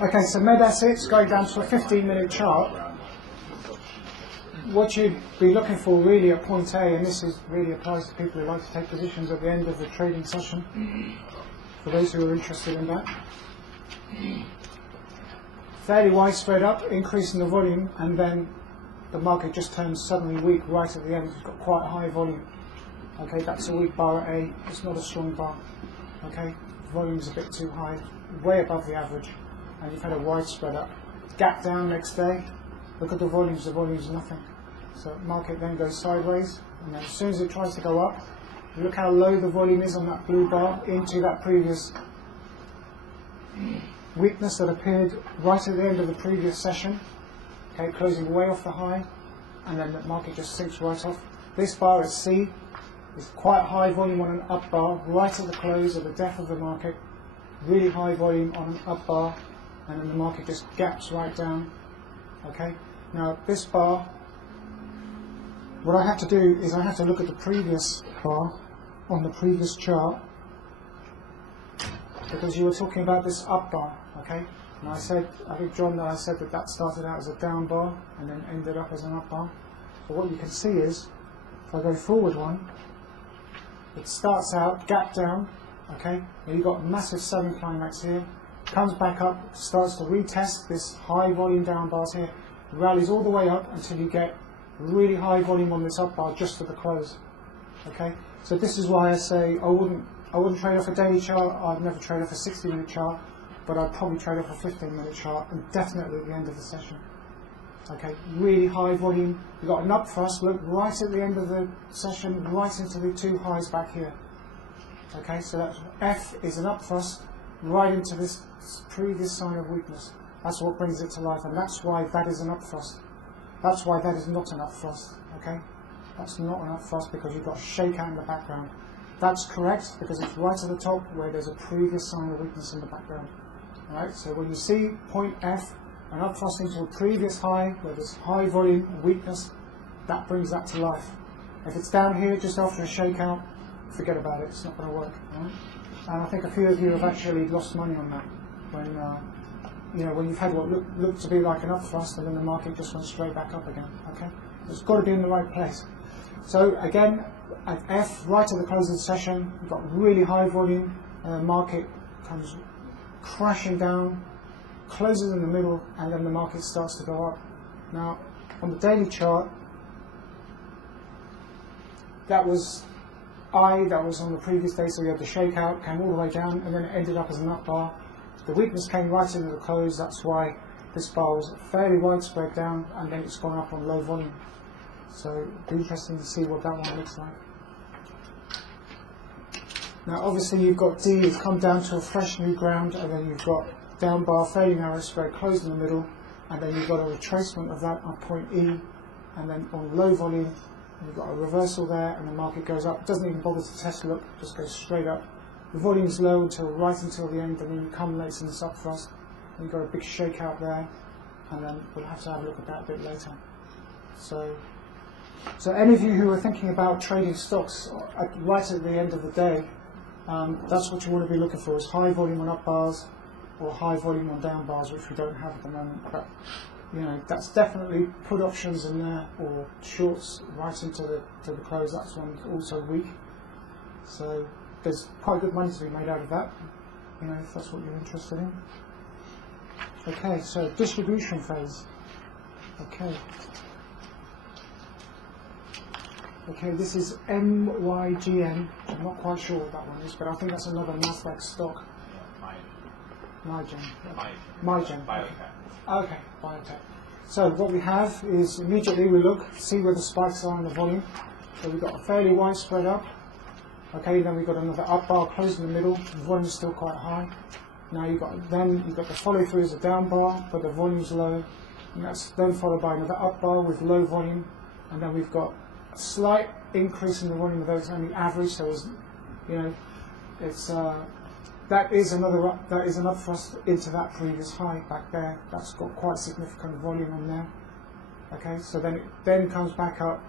Okay, so vsa9 going down to a 15-minute chart. What you'd be looking for really at point A, and this really applies to people who like to take positions at the end of the trading session, for those who are interested in that. Fairly widespread up, increasing the volume, and then the market just turns suddenly weak right at the end. It's got quite a high volume. Okay, that's a weak bar at A. It's not a strong bar. Okay, the volume is a bit too high, way above the average, and you've had a widespread up. Gap down next day. Look at the volumes. The volume's nothing. So market then goes sideways, and then as soon as it tries to go up, look how low the volume is on that blue bar into that previous weakness that appeared right at the end of the previous session. Okay, closing way off the high, and then the market just sinks right off. This bar is C. It's quite high volume on an up bar right at the close of the depth of the market. Really high volume on an up bar, and then the market just gaps right down. Okay. Now this bar, what I have to do is I have to look at the previous bar on the previous chart, because you were talking about this up bar, okay? And I said, I think John, I said that that started out as a down bar and then ended up as an up bar. So what you can see is, if I go forward one, it starts out gap down, okay? Now you've got massive selling climax here, comes back up, starts to retest this high volume down bars here, rallies all the way up until you get really high volume on this up bar just at the close. Okay, so this is why I say I wouldn't trade off a daily chart. I'd never trade off a 60-minute chart, but I'd probably trade off a 15-minute chart, and definitely at the end of the session. Okay, really high volume. You've got an up thrust. Look right at the end of the session, right into the two highs back here. Okay, so that F is an up thrust right into this previous sign of weakness. That's what brings it to life, and that's why that is an up thrust. That's why that is not an up thrust. Okay, that's not an up thrust because you've got a shakeout in the background. That's correct because it's right at the top where there's a previous sign of weakness in the background. All right, so when you see point F, an up thrust into a previous high where there's high volume weakness, that brings that to life. If it's down here just after a shakeout, forget about it. It's not going to work. Right? And I think a few of you have actually lost money on that when you've had what looked to be like an up thrust and then the market just went straight back up again. Okay, so it's got to be in the right place. So again, at F, right at the close of the session, you've got really high volume, and the market comes crashing down, closes in the middle, and then the market starts to go up. Now, on the daily chart, that was on the previous day, so we had the shakeout, came all the way down, and then it ended up as an up bar. The weakness came right into the close, that's why this bar was fairly widespread down, and then it's gone up on low volume. So it'll be interesting to see what that one looks like. Now obviously you've got D, you've come down to a fresh new ground, and then you've got down bar, fairly narrow spread, closed in the middle, and then you've got a retracement of that on point E, and then on low volume, you've got a reversal there, and the market goes up. It doesn't even bother to test look, just goes straight up. The volume's low right until the end, and then you culminates in this up thrust, and you've got a big shakeout there, and then we'll have to have a look at that a bit later. So any of you who are thinking about trading stocks right at the end of the day, that's what you want to be looking for, is high volume on up bars or high volume on down bars, which we don't have at the moment. But that's definitely put options in there, or shorts right into the close. That's one also weak. So there's quite good money to be made out of that, if that's what you're interested in. Okay, so distribution phase. Okay, this is MYGN. I'm not quite sure what that one is, but I think that's another Nasdaq stock. MyGen. Okay, biotech. So what we have is immediately we look, see where the spikes are in the volume. So we've got a fairly widespread up. Okay, then we've got another up bar closed in the middle. The volume is still quite high. Now you've got the follow through as a down bar, but the volume's low. And that's then followed by another up bar with low volume, and then we've got a slight increase in the volume of those, only average. So that is an up thrust into that previous high back there. That's got quite significant volume on there. Okay, so then it then comes back up.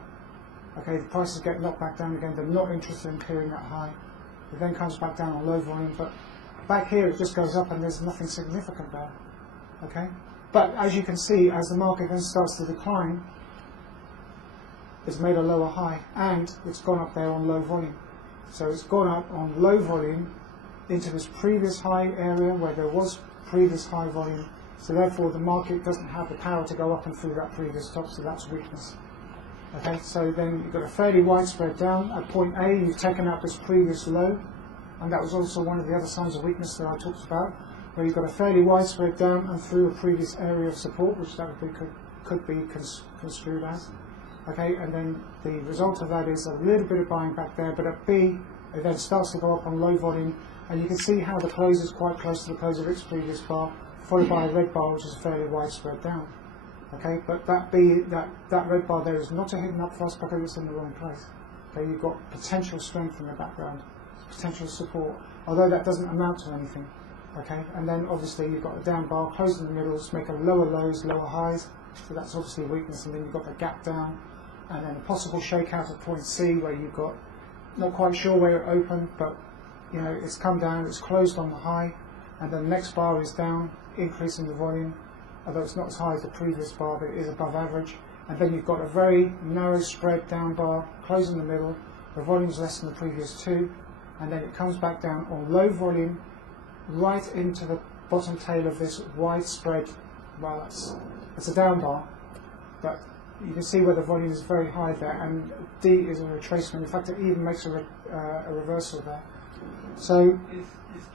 Okay, the prices get knocked back down again. They're not interested in clearing that high. It then comes back down on low volume, but back here it just goes up and there's nothing significant there. Okay? But as you can see, as the market then starts to decline, it's made a lower high and it's gone up there on low volume. So it's gone up on low volume into this previous high area where there was previous high volume. So therefore the market doesn't have the power to go up and through that previous top, so that's weakness. Okay, so then you've got a fairly widespread down. At point A, you've taken out this previous low, and that was also one of the other signs of weakness that I talked about, where you've got a fairly widespread down and through a previous area of support, which that could be construed as. Okay, and then the result of that is a little bit of buying back there, but at B, it then starts to go up on low volume, and you can see how the close is quite close to the close of its previous bar, followed by a red bar, which is fairly widespread down. Okay, but that red bar there is not a hidden up thrust because it's in the wrong place. Okay, you've got potential strength in the background, potential support, although that doesn't amount to anything. Okay, and then obviously you've got a down bar, close in the middles, make a lower lows, lower highs, so that's obviously a weakness, and then you've got the gap down, and then a possible shakeout at point C where you've got, not quite sure where it opened, but you know, it's come down, it's closed on the high, and then the next bar is down, increasing the volume, although it's not as high as the previous bar, but it is above average. And then you've got a very narrow spread down bar, close in the middle, the volume's less than the previous two, and then it comes back down on low volume, right into the bottom tail of this widespread, well, it's a down bar, but you can see where the volume is very high there, and D is a retracement. In fact, it even makes a reversal there. So is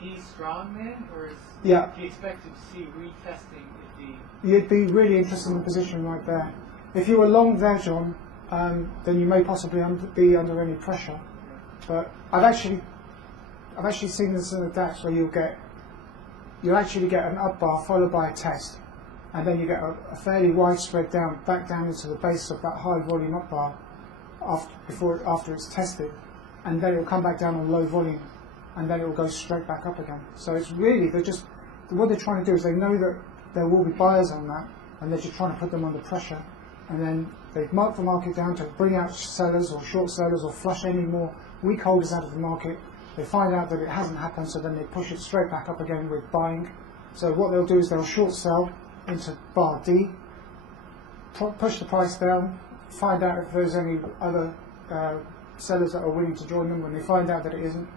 D strong then, or do you expect to see retesting if D? You'd be really interested in the position right there. If you were long there, John, then you may possibly be under any pressure. But I've actually seen this in the DAX where you'll actually get an up bar followed by a test, and then you get a fairly widespread down, back down into the base of that high volume up bar after it's tested, and then it will come back down on low volume, and then it will go straight back up again. So it's really, what they're trying to do is they know that there will be buyers on that, and they're just trying to put them under pressure, and then they've marked the market down to bring out sellers or short sellers or flush any more weak holders out of the market. They find out that it hasn't happened, so then they push it straight back up again with buying. So what they'll do is they'll short sell into bar D, push the price down, find out if there's any other sellers that are willing to join them. When they find out that it isn't,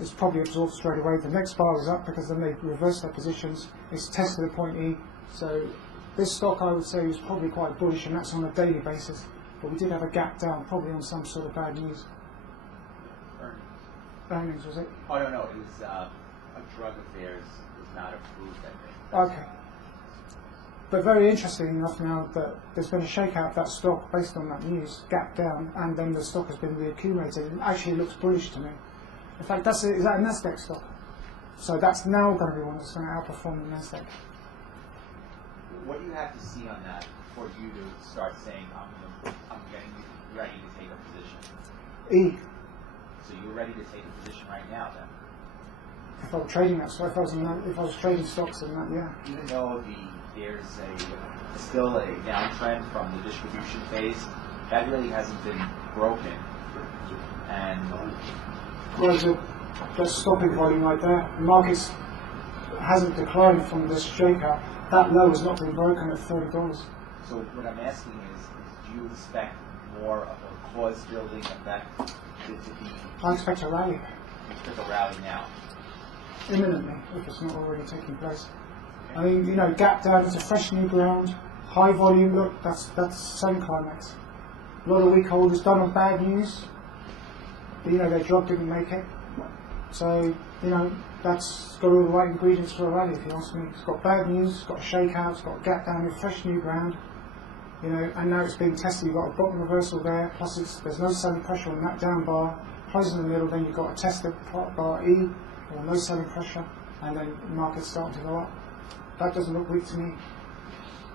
it's probably absorbed straight away. The next bar is up because then they reverse their positions. It's tested at point E. So this stock, I would say, is probably quite bullish, and that's on a daily basis. But we did have a gap down, probably on some sort of bad news. Earnings, was it? Oh, no, it was a drug of theirs was not approved, I think. Okay. But very interesting enough now that there's been a shakeout of that stock based on that news, gap down, and then the stock has been reaccumulated. It actually looks bullish to me. In fact, is that a Nasdaq stock? So that's now going to be one that's going to outperform the Nasdaq. What do you have to see on that for you to start saying, I'm getting ready to take a position? E. So you're ready to take a position right now, then? If I were trading that stock, if I was trading stocks in that, yeah. Even though there's still a downtrend from the distribution phase, that really hasn't been broken, and well, just stopping volume right there. The market hasn't declined from this shakeout. That low has not been broken at $30. So what I'm asking is do you expect more of a cause-building effect to be? I expect a rally. You expect a rally now? Imminently, if it's not already taking place. I mean, you know, gap down into fresh new ground, high volume. Look, that's same climax. A lot of weak holders done on bad news. But, you know, their job didn't make it. So, you know, that's got all the right ingredients for a rally, if you ask me. It's got bad news, it's got a shakeout, it's got a gap down in fresh new ground. You know, and now it's being tested. You've got a bottom reversal there. Plus, there's no selling pressure on that down bar. Close in the middle, then you've got a tested bar E, or no selling pressure, and then the market's starting to go up. That doesn't look weak to me.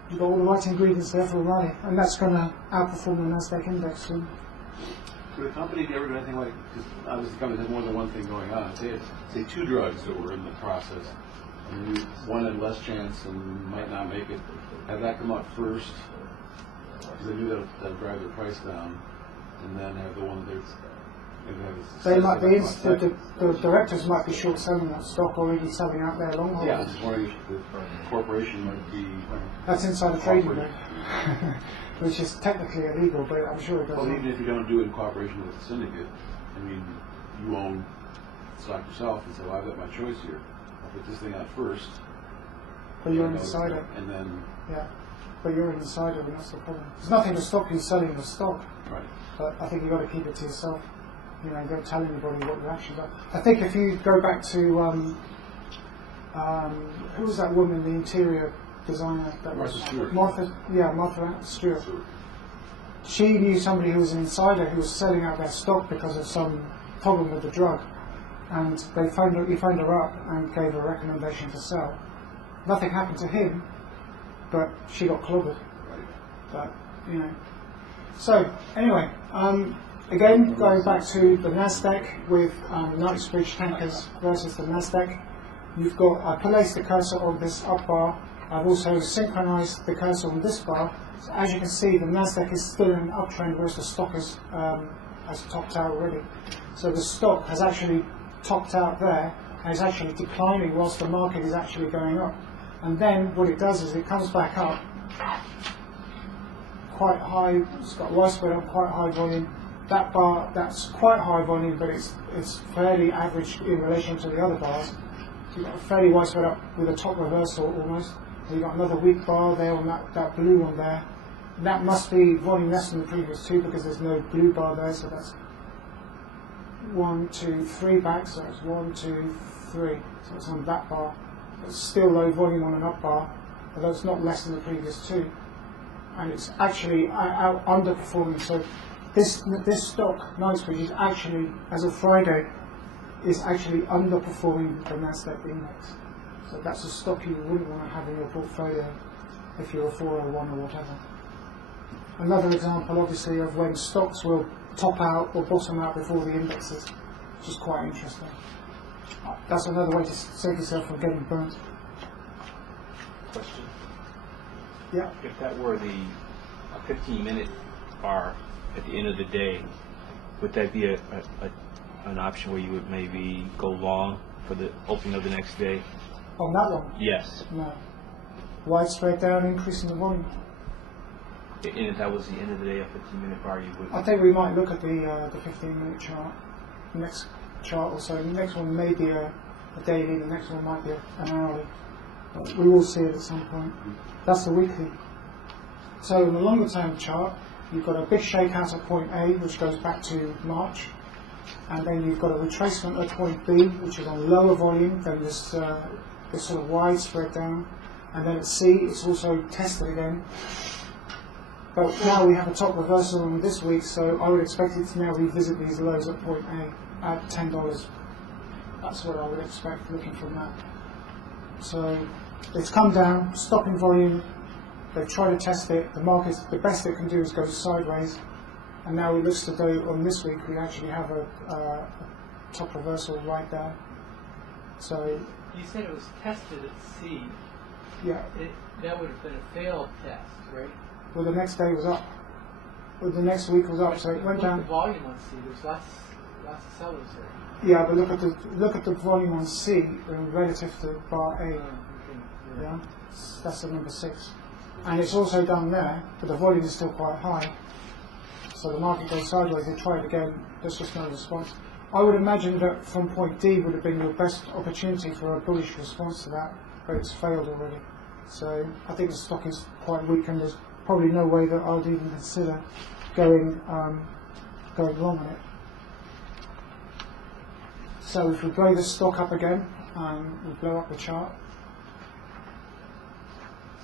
You've got all the right ingredients there for a rally, and that's going to outperform the Nasdaq index soon. Could a company ever do anything like, because obviously the company has more than one thing going on, say two drugs that were in the process, and one had less chance and might not make it, have that come up first, because they knew that would drive the price down, and then have the one that's They might be, the directors might be short selling that stock or even selling out their long Yeah, I holders. was wondering if the corporation might be. That's insider trading, though, which is technically illegal, but I'm sure it does. Well, even if you don't do it in cooperation with the syndicate, I mean, you own stock yourself and say, well, I've got my choice here. I'll put this thing out first. But you're an insider. And then. Yeah, but you're an insider, and that's the problem. There's nothing to stop you selling the stock. Right. But I think you've got to keep it to yourself. You know, don't tell anybody what you actually got. I think if you go back to, who was that woman, the interior designer? That Martha Stewart. Martha Stewart. She knew somebody who was an insider who was selling out their stock because of some problem with the drug. And he phoned her up and gave her a recommendation to sell. Nothing happened to him, but she got clobbered. Right. But, you know. So, anyway, again, going back to the Nasdaq with Knightsbridge Tankers versus the Nasdaq, you've got, I placed the cursor on this up bar. I've also synchronized the cursor on this bar. So as you can see, the Nasdaq is still in an uptrend, whereas the stock has topped out already. So the stock has actually topped out there and is actually declining whilst the market is actually going up. And then what it does is it comes back up quite high, it's got widespread up, quite high volume. That bar, that's quite high volume, but it's fairly average in relation to the other bars. So you've got a fairly widespread up with a top reversal almost. And you've got another weak bar there on that blue one there. And that must be volume less than the previous two because there's no blue bar there, so that's 1, 2, 3 back, so it's 1, 2, 3. So it's on that bar. It's still low volume on an up bar, although it's not less than the previous two. And it's actually underperforming. So this stock, Knightsbridge, is actually, as of Friday, is actually underperforming the Nasdaq index. So that's a stock you wouldn't want to have in your portfolio if you're a 401 or whatever. Another example, obviously, of when stocks will top out or bottom out before the indexes, which is quite interesting. That's another way to save yourself from getting burnt. Question. Yeah. If that were a 15-minute bar at the end of the day, would that be an option where you would maybe go long for the opening of the next day? On that one? Yes. No. Widespread down, increasing the volume. And if that was the end of the day, a 15-minute bar, you would. I think we might look at the 15-minute chart, next chart or so. The next one may be a daily, the next one might be an hourly. But we will see it at some point. That's the weekly. So in the longer term chart, you've got a big shakeout at point A, which goes back to March, and then you've got a retracement at point B, which is on lower volume than this sort of widespread down, and then at C, it's also tested again. But now we have a top reversal on this week, so I would expect it to now revisit these lows at point A at $10. That's what I would expect looking from that. So it's come down, stopping volume. They've tried to test it. The market, the best it can do is go sideways. And now it looks to do, on this week, we actually have a top reversal right there. So you said it was tested at C. Yeah. That would have been a failed test, right? Well, the next day was up. Well, the next week was up, so it went down. The volume on C, there's lots of sellers there. Yeah, but look at the volume on C relative to bar A. Yeah, that's the number 6, and it's also down there, but the volume is still quite high. So the market goes sideways. They try it again. There's just no response. I would imagine that from point D would have been your best opportunity for a bullish response to that, but it's failed already. So I think the stock is quite weak, and there's probably no way that I would even consider going long on it. So if we blow this stock up again, we blow up the chart.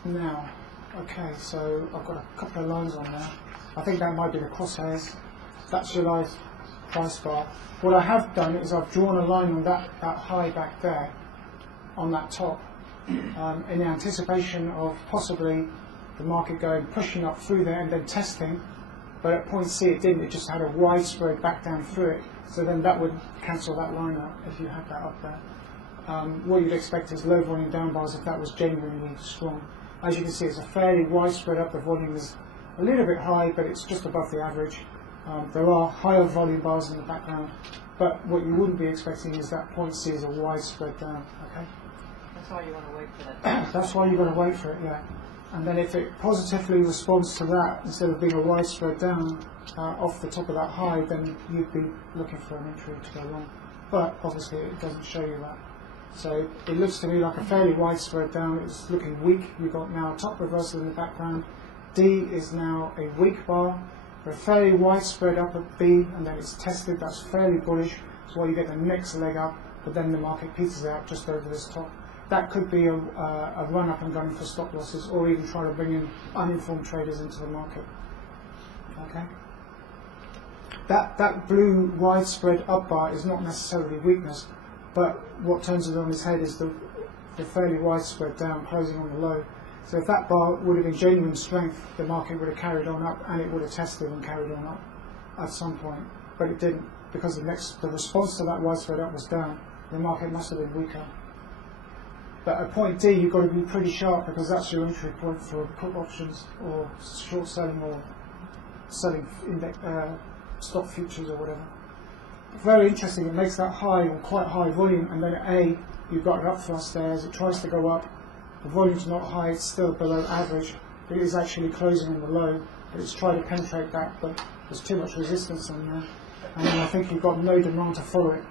Now, okay, so I've got a couple of lines on there. I think that might be the crosshairs. That's July's price bar. What I have done is I've drawn a line on that high back there, on that top, in anticipation of possibly the market pushing up through there and then testing. But at point C it didn't, it just had a widespread back down through it. So then that would cancel that line out if you had that up there. What you'd expect is low volume down bars if that was genuinely strong. As you can see, it's a fairly widespread up. The volume is a little bit high, but it's just above the average. There are higher volume bars in the background, but what you wouldn't be expecting is that point C is a widespread down. Okay. That's why you want to wait for that. That's why you've got to wait for it, yeah. And then if it positively responds to that, instead of being a widespread down off the top of that high, then you'd be looking for an entry to go long. But obviously it doesn't show you that. So it looks to me like a fairly widespread down. It's looking weak. You've got now a top reversal in the background. D is now a weak bar. We're fairly widespread up at B, and then it's tested. That's fairly bullish. That's why you get the next leg up, but then the market peters out just over this top. That could be a run up and going for stop losses, or even try to bring in uninformed traders into the market. Okay. That blue widespread up bar is not necessarily weakness, but what turns it on its head is the fairly widespread down closing on the low. So if that bar would have been genuine strength, the market would have carried on up, and it would have tested and carried on up at some point. But it didn't, because the response to that widespread up was down. The market must have been weaker. But at point D, you've got to be pretty sharp, because that's your entry point for put options or short selling or selling stock futures or whatever. Very interesting. It makes that high or quite high volume, and then at A, you've got an upthrust there. As it tries to go up, the volume's not high, it's still below average. It is actually closing on the low, but it's trying to penetrate that, but there's too much resistance on there. And then I think you've got no demand to follow it.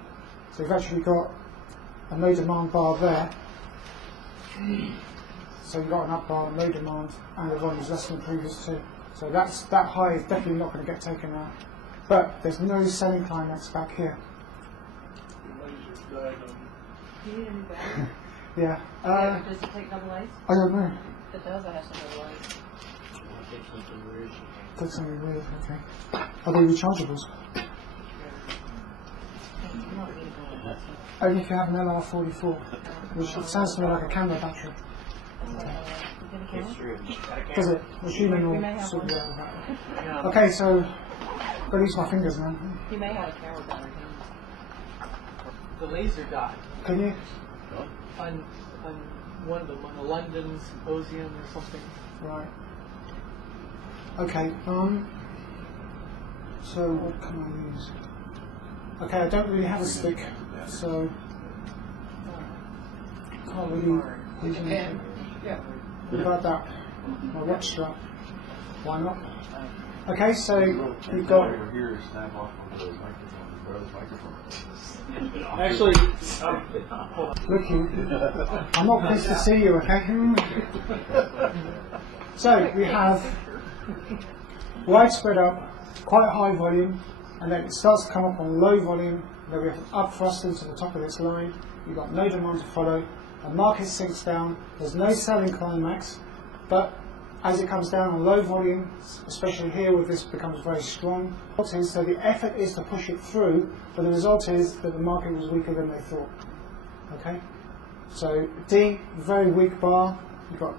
So you've actually got a no demand bar there. So you've got an up bar, no demand, and the volume is less than the previous two. So that high is definitely not going to get taken out. But there's no selling climax back here. Yeah. Does it take double A's? I don't know. If it does, I have some double A's. That's something weird, okay. Are they rechargeables? Only if you have an LR44, which it sounds to me like a camera battery. Does it? Assuming all sort of that. Okay, so I've got to use my fingers now. You may have a camera battery. The laser dot. Can you? On one of them, on a London symposium or something. Right. Okay. So what can I use? Okay, I don't really have a stick, so can't really use anything. What about that? My watch strap. Why not? Okay, so we've got. Actually, Look, I'm not pleased to see you, okay? So we have widespread up, quite high volume, and then it starts to come up on low volume. Then we have an up thrust into the top of this line. You've got no demand to follow. The market sinks down. There's no selling climax, but as it comes down on low volume, especially here where this becomes very strong, so the effort is to push it through, but the result is that the market was weaker than they thought. Okay? So D, very weak bar. You've got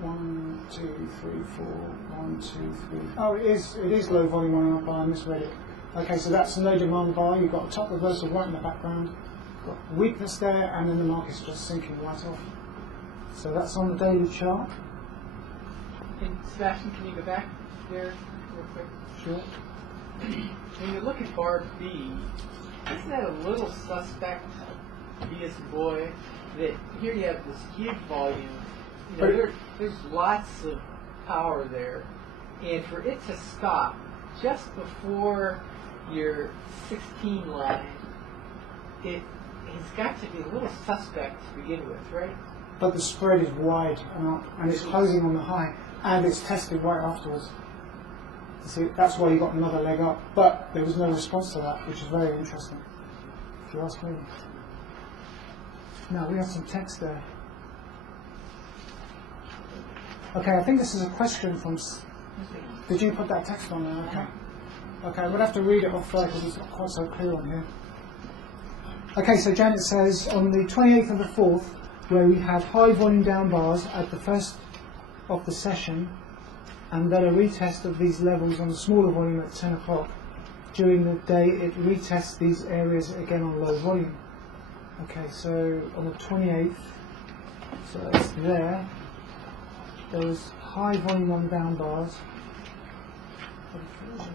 1, 2, 3, 4, 1, 2, 3. Oh, it is low volume on our bar, I misread it. Okay, so that's no demand bar. You've got a top reversal right in the background. Got weakness there, and then the market's just sinking right off. So that's on the daily chart. Sebastian, can you go back there real quick? Sure. When you look at bar B, isn't that a little suspect, B as a boy, that here you have this huge volume, you know, there's lots of power there, and for it to stop just before your 16 line, it has got to be a little suspect to begin with, right? But the spread is wide and it's closing on the high, and it's tested right afterwards. See, that's why you got another leg up, but there was no response to that, which is very interesting, if you ask me. Now, we have some text there. Okay, I think this is a question from... Did you put that text on there? Okay. Okay, I'm going to have to read it off there because it's not quite so clear on here. Okay, so Janet says, on the 28th of the 4th, where we had high volume down bars at the first of the session, and then a retest of these levels on the smaller volume at 10 o'clock. During the day, it retests these areas again on low volume. Okay, so on the 28th, so it's there was high volume on down bars.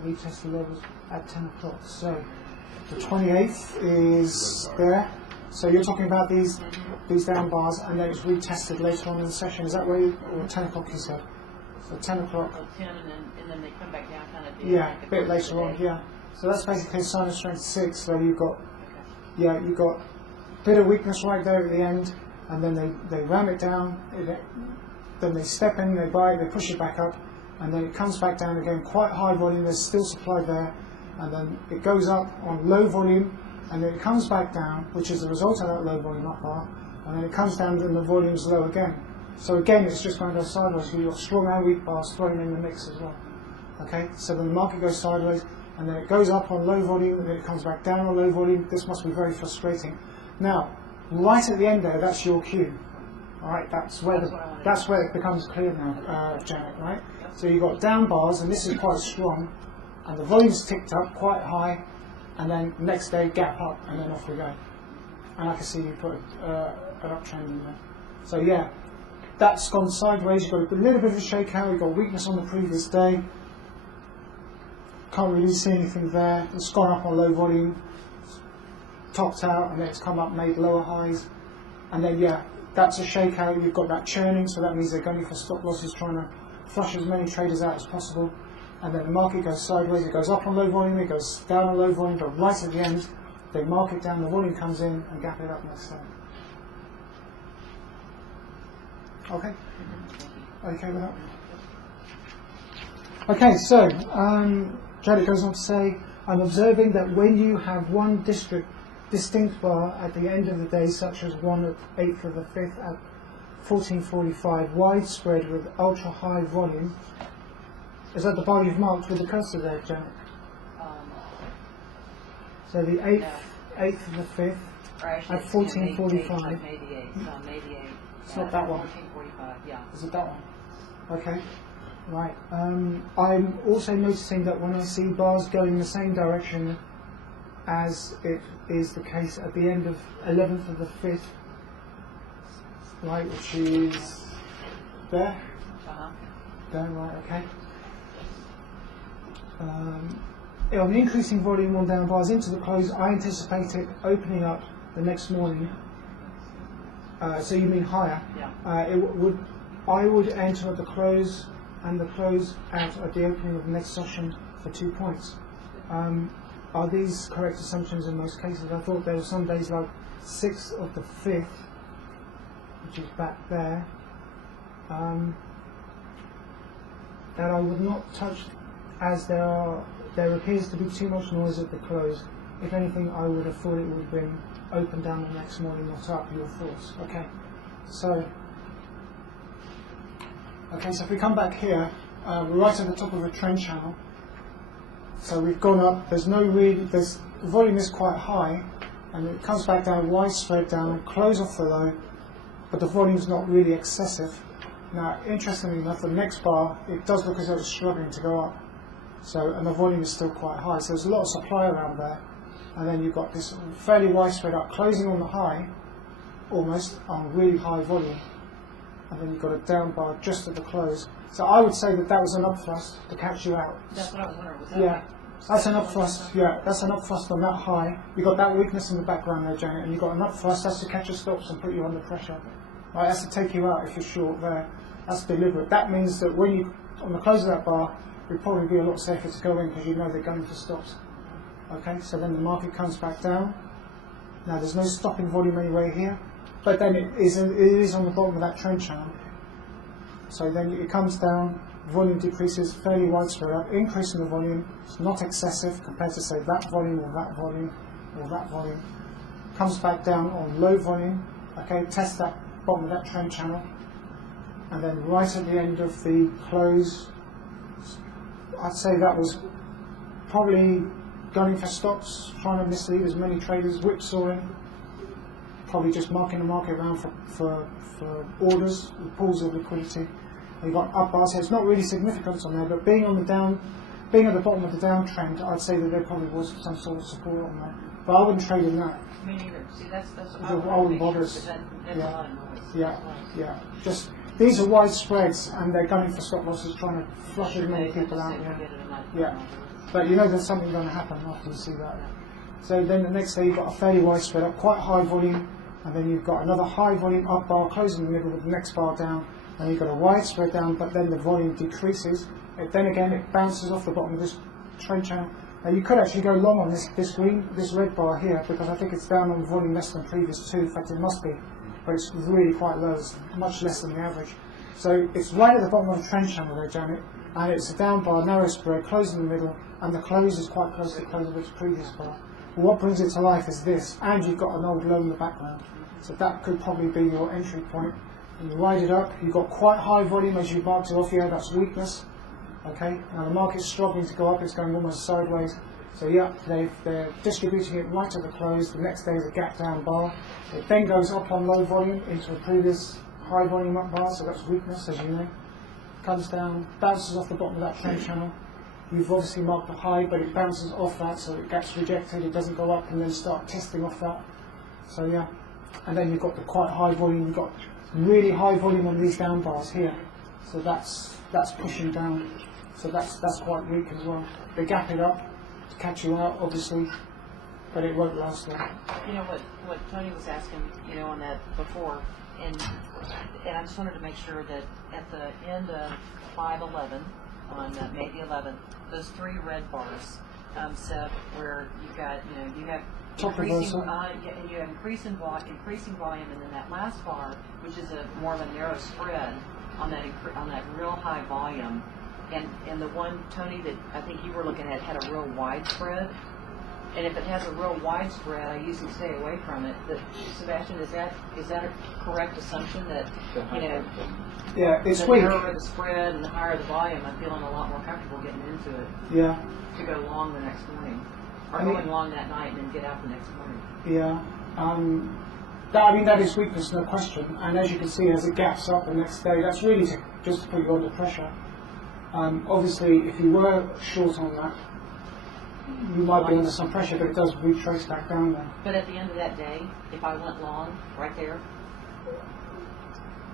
retest the levels at 10 o'clock. So the 28th is there. So you're talking about these down bars, and then it's retested later on in the session. Is that where or 10 o'clock you said? So 10 o'clock. 10 and then they come back down kind of. Yeah, a bit later on. Yeah. So that's basically sinus strength 6. So you've got, you've got a bit of weakness right there at the end, and then they ram it down. Then they step in, they buy it, they push it back up, and then it comes back down again. Quite high volume. There's still supply there, and then it goes up on low volume. And then it comes back down, which is the result of that low volume up bar, and then it comes down and the volume's low again. So again, it's just going to go sideways. You've got strong and weak bars thrown in the mix as well. Okay, so then the market goes sideways, and then it goes up on low volume, and then it comes back down on low volume. This must be very frustrating. Now, right at the end there, that's your cue. All right, that's where it becomes clear now, Janet. Right? So you've got down bars, and this is quite strong, and the volume's ticked up quite high. And then next day, gap up, and then off we go. And I can see you put an uptrend in there. So yeah, that's gone sideways. You've got a little bit of a shakeout. You've got weakness on the previous day. Can't really see anything there. It's gone up on low volume, topped out, and then it's come up, made lower highs. And then yeah, that's a shakeout. You've got that churning, so that means they're going for stop losses, trying to flush as many traders out as possible. And then the market goes sideways, it goes up on low volume, it goes down on low volume, but right at the end, they mark it down, the volume comes in, and gap it up next time. Okay? Okay with that? Okay, so, Jared goes on to say, I'm observing that when you have one distinct bar at the end of the day, such as one at 8th of the 5th at 14:45, widespread with ultra-high volume. Is that the bar you've marked with the cursor there, Janet? So the 8th of the 5th at 14:45. It's not that one. 14:45, yeah. Is it that one? Okay. Right. I'm also noticing that when I see bars going in the same direction as it is the case at the end of 11th of the 5th, right, which is there. There, right, okay. On the increasing volume on down bars into the close, I anticipate it opening up the next morning. So you mean higher? Yeah. I would enter at the close and the close out at the opening of the next session for 2 points. Are these correct assumptions in most cases? I thought there were some days like 6th of the 5th, which is back there, that I would not touch, as there appears to be too much noise at the close. If anything, I would have thought it would have been open down the next morning, not up. Your thoughts? Okay. So if we come back here, we're right at the top of a trend channel. So we've gone up. The volume is quite high, and it comes back down, widespread down, close off the low, but the volume's not really excessive. Now, interestingly enough, the next bar, it does look as though it's struggling to go up. So, and the volume is still quite high. So there's a lot of supply around there. And then you've got this fairly widespread up, closing on the high, almost, on really high volume. And then you've got a down bar just at the close. So I would say that was an up thrust to catch you out. That's what I was wondering. Was Yeah, that's an up thrust. Yeah, that's an up thrust on that high. You've got that weakness in the background there, Janet, and you've got an up thrust. That's to catch your stops and put you under pressure. Right, that's to take you out if you're short there. That's deliberate. That means that when you, on the close of that bar, it'd probably be a lot safer to go in because you know they're going for stops. Okay, so then the market comes back down. Now there's no stopping volume anywhere here, but then it is on the bottom of that trend channel. So then it comes down, volume decreases, fairly widespread up, increase in the volume. It's not excessive compared to say that volume or that volume or that volume. Comes back down on low volume. Okay, test that bottom of that trend channel, and then right at the end of the close, I'd say that was probably gunning for stops, trying to mislead as many traders, whipsawing, probably just marking the market around for orders, pools of liquidity. You've got up bars, so it's not really significant on there, but being at the bottom of the downtrend, I'd say that there probably was some sort of support on there. But I wouldn't trade in that. Me neither. See, that's I wouldn't bother. that's a lot of noise. Yeah. Just these are wide spreads, and they're gunning for stop losses, trying to flush as many people out. Yeah. But you know there's something going to happen after you see that. So then the next day you've got a fairly wide spread up, quite high volume, and then you've got another high volume up bar, closing in the middle with the next bar down, and you've got a wide spread down, but then the volume decreases. Then again it bounces off the bottom of this trend channel. Now you could actually go long on this red bar here, because I think it's down on volume less than previous two. In fact, it must be, but it's really quite low. It's much less than the average. So it's right at the bottom of the trend channel there, Janet, and it's a down bar, narrow spread, close in the middle, and the close is quite close to the close of its previous bar. But what brings it to life is this, and you've got an old low in the background. So that could probably be your entry point. And you ride it up, you've got quite high volume as you marked it off here, that's weakness. Okay, now the market's struggling to go up, it's going almost sideways. So yeah, they're distributing it right to the close. The next day is a gap down bar. It then goes up on low volume into a previous high volume up bar, so that's weakness, as you know. Comes down, bounces off the bottom of that trend channel. You've obviously marked the high, but it bounces off that, so it gets rejected, it doesn't go up and then start testing off that. So yeah, and then you've got the quite high volume, you've got really high volume on these down bars here. So that's pushing down. So that's quite weak as well. They gap it up to catch you out, obviously, but it won't last long. You know what Tony was asking, on that before, and I just wanted to make sure that at the end of 5/11, on May the 11th, those three red bars, Seb, where you have increasing, you have increasing volume, and then that last bar, which is more of a narrow spread on that real high volume. And the one, Tony, that I think you were looking at had a real wide spread. And if it has a real wide spread, I usually stay away from it. But Sebastian, is that a correct assumption that, yeah, it's the weak. narrower the spread and the higher the volume, I'm feeling a lot more comfortable getting into it. Yeah. To go long the next morning. Or going long that night and then get out the next morning. Yeah. That is weakness, no question. And as you can see, as it gaps up the next day, that's really just to put you under pressure. Obviously, if you were short on that, you might be under some pressure, but it does retrace back down there. But at the end of that day, if I went long, right there,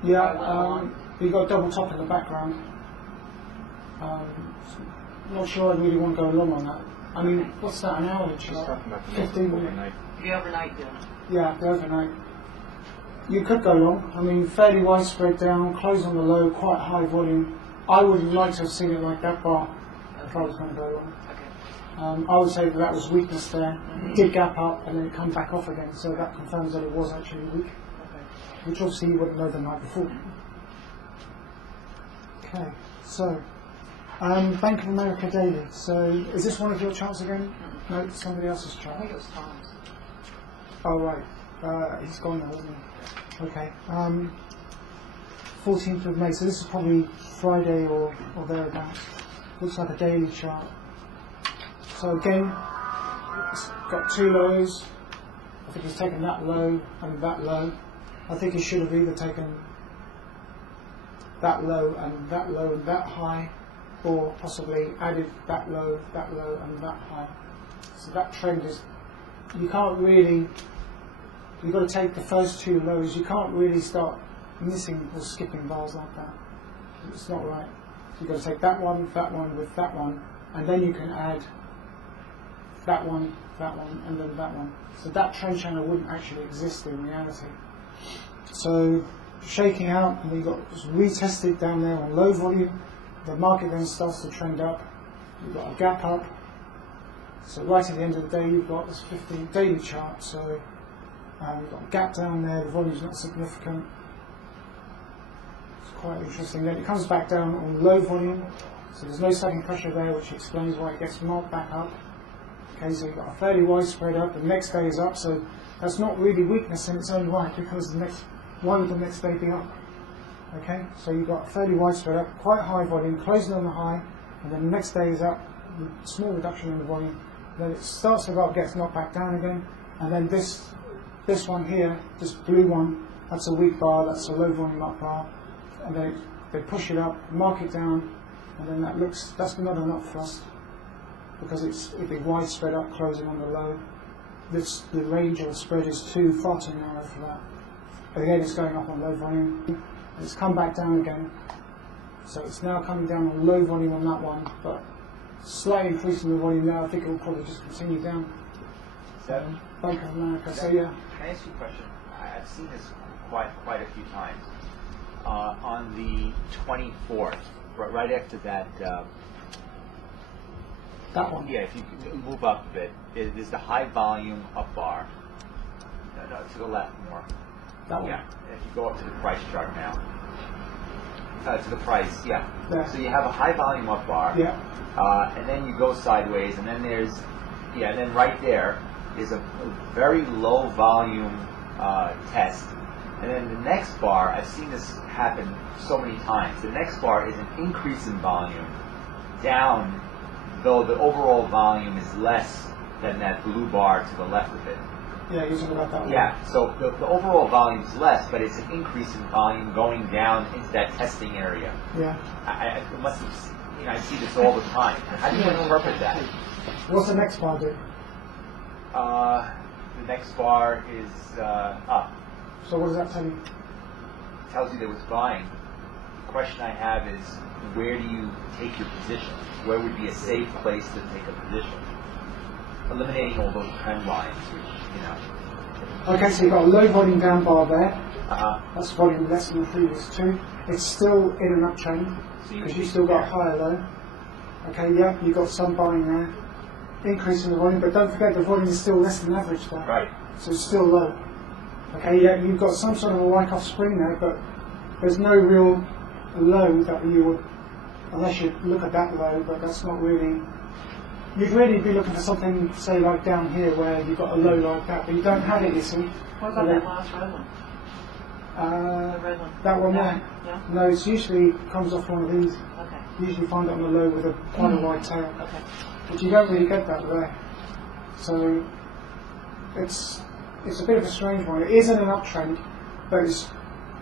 yeah, you've got a double top in the background. Not sure I really want to go long on that. I mean, what's that, an hour? She's talking about the 15 minutes. overnight. the overnight deal. Yeah, the overnight. You could go long. I mean, fairly widespread down, close on the low, quite high volume. I would like to have seen it like that bar if I was going to go long. Okay. I would say that was weakness there. It did gap up and then come back off again, so that confirms that it was actually weak, which obviously you wouldn't know the night before. Okay, so Bank of America daily. So is this one of your charts again? No, it's somebody else's I chart. think it was Tom's. Oh right, he's gone now, isn't he? Okay. 14th of May. So this is probably Friday or thereabouts. Looks like a daily chart. So again, it's got two lows. I think he's taken that low and that low. I think he should have either taken that low and that low and that high, or possibly added that low and that high. So that trend is, you can't really, you've got to take the first two lows. You can't really start missing or skipping bars like that. It's not right. So you've got to take that one with that one, and then you can add that one, and then that one. So that trend channel wouldn't actually exist in reality. So shaking out, and you've got just retested down there on low volume. The market then starts to trend up. You've got a gap up. So right at the end of the day, you've got this 15 daily chart. So you've got a gap down there. The volume's not significant. It's quite interesting. Then it comes back down on low volume. So there's no sudden pressure there, which explains why it gets marked back up. Okay, so you've got a fairly wide spread up. The next day is up. So that's not really weakness in its own right, because why would the next day be up? Okay, so you've got a fairly wide spread up, quite high volume, closing on the high, and then the next day is up, small reduction in the volume. Then it starts to go up, gets knocked back down again, and then this one here, this blue one, that's a weak bar, that's a low volume up bar, and then they push it up, mark it down, and then that's not enough thrust, because it'd be wide spread up, closing on the low. The range of the spread is far too narrow for that. But again, it's going up on low volume. It's come back down again. So it's now coming down on low volume on that one, but slight increase in the volume now. I think it will probably just continue down. Bank of America. So yeah. Can I ask you a question? I've seen this quite a few times. On the 24th, right after that. That one. Yeah, if you could move up a bit, is the high volume up bar. No, to the left more. That one. Yeah, if you go up to the price chart now. To the price, yeah. There. So you have a high volume up bar. Yeah. And then you go sideways, and then and then right there is a very low volume test. And then the next bar, I've seen this happen so many times. The next bar is an increase in volume down, though the overall volume is less than that blue bar to the left of it. Yeah, you're talking about that one. Yeah, so the overall volume is less, but it's an increase in volume going down into that testing area. Yeah. I must have, I see this all the time. How do you interpret that? What's the next bar do? The next bar is up. So what does that tell you? It tells you there was buying. The question I have is, where do you take your position? Where would be a safe place to take a position? Eliminating all those trend lines, Okay, so you've got a low volume down bar there. Uh-huh. That's volume less than the previous two. It's still in an uptrend because you've still got a higher low. Okay, yeah, you've got some buying there. Increase in the volume, but don't forget the volume is still less than average there. Right. So it's still low. Okay, yeah, you've got some sort of a Wyckoff spring there, but there's no real low that you would, unless you look at that low, but that's not really. You'd really be looking for something, say, like down here where you've got a low like that, but you don't have it, you see. What about that last red one? The red one. That one there? Yeah. No, it's usually comes off one of these. Okay. You usually find it on the low with quite a wide tail. Okay. But you don't really get that there. So it's a bit of a strange one. It is in an uptrend, but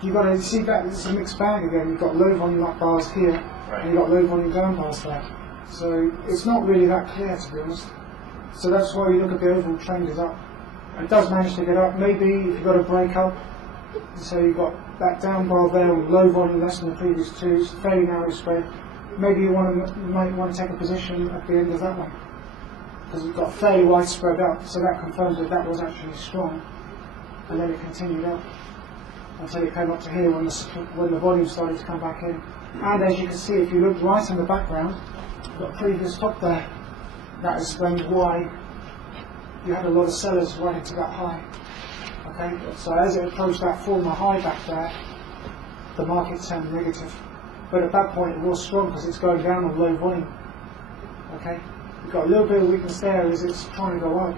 you've got to see that it's a mixed bag again. You've got low volume up bars here, and you've got low volume down bars there. So it's not really that clear, to be honest. So that's why you look at the overall trend is up. It does manage to get up. Maybe if you've got a break up, so you've got that down bar there with low volume less than the previous two, it's fairly narrow spread. Maybe you might want to take a position at the end of that one, because it's got fairly wide spread up, so that confirms that was actually strong, and then it continued up until it came up to here when the volume started to come back in. And as you can see, if you look right in the background, you've got a previous top there. That explains why you had a lot of sellers right into that high. Okay, so as it approached that former high back there, the market turned negative. But at that point it was strong because it's going down on low volume. Okay, you've got a little bit of weakness there as it's trying to go up.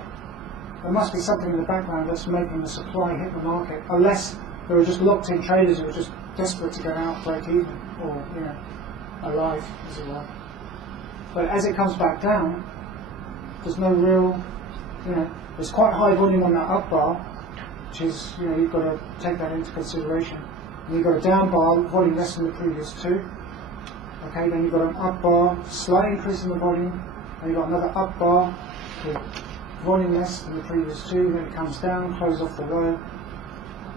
There must be something in the background that's making the supply hit the market, unless there were just locked in traders who were just desperate to get out, break even, or alive, as it were. But as it comes back down, there's no real, there's quite high volume on that up bar, which is, you've got to take that into consideration. And you've got a down bar, volume less than the previous two. Okay, then you've got an up bar, slight increase in the volume, and you've got another up bar with volume less than the previous two, then it comes down, closes off the low.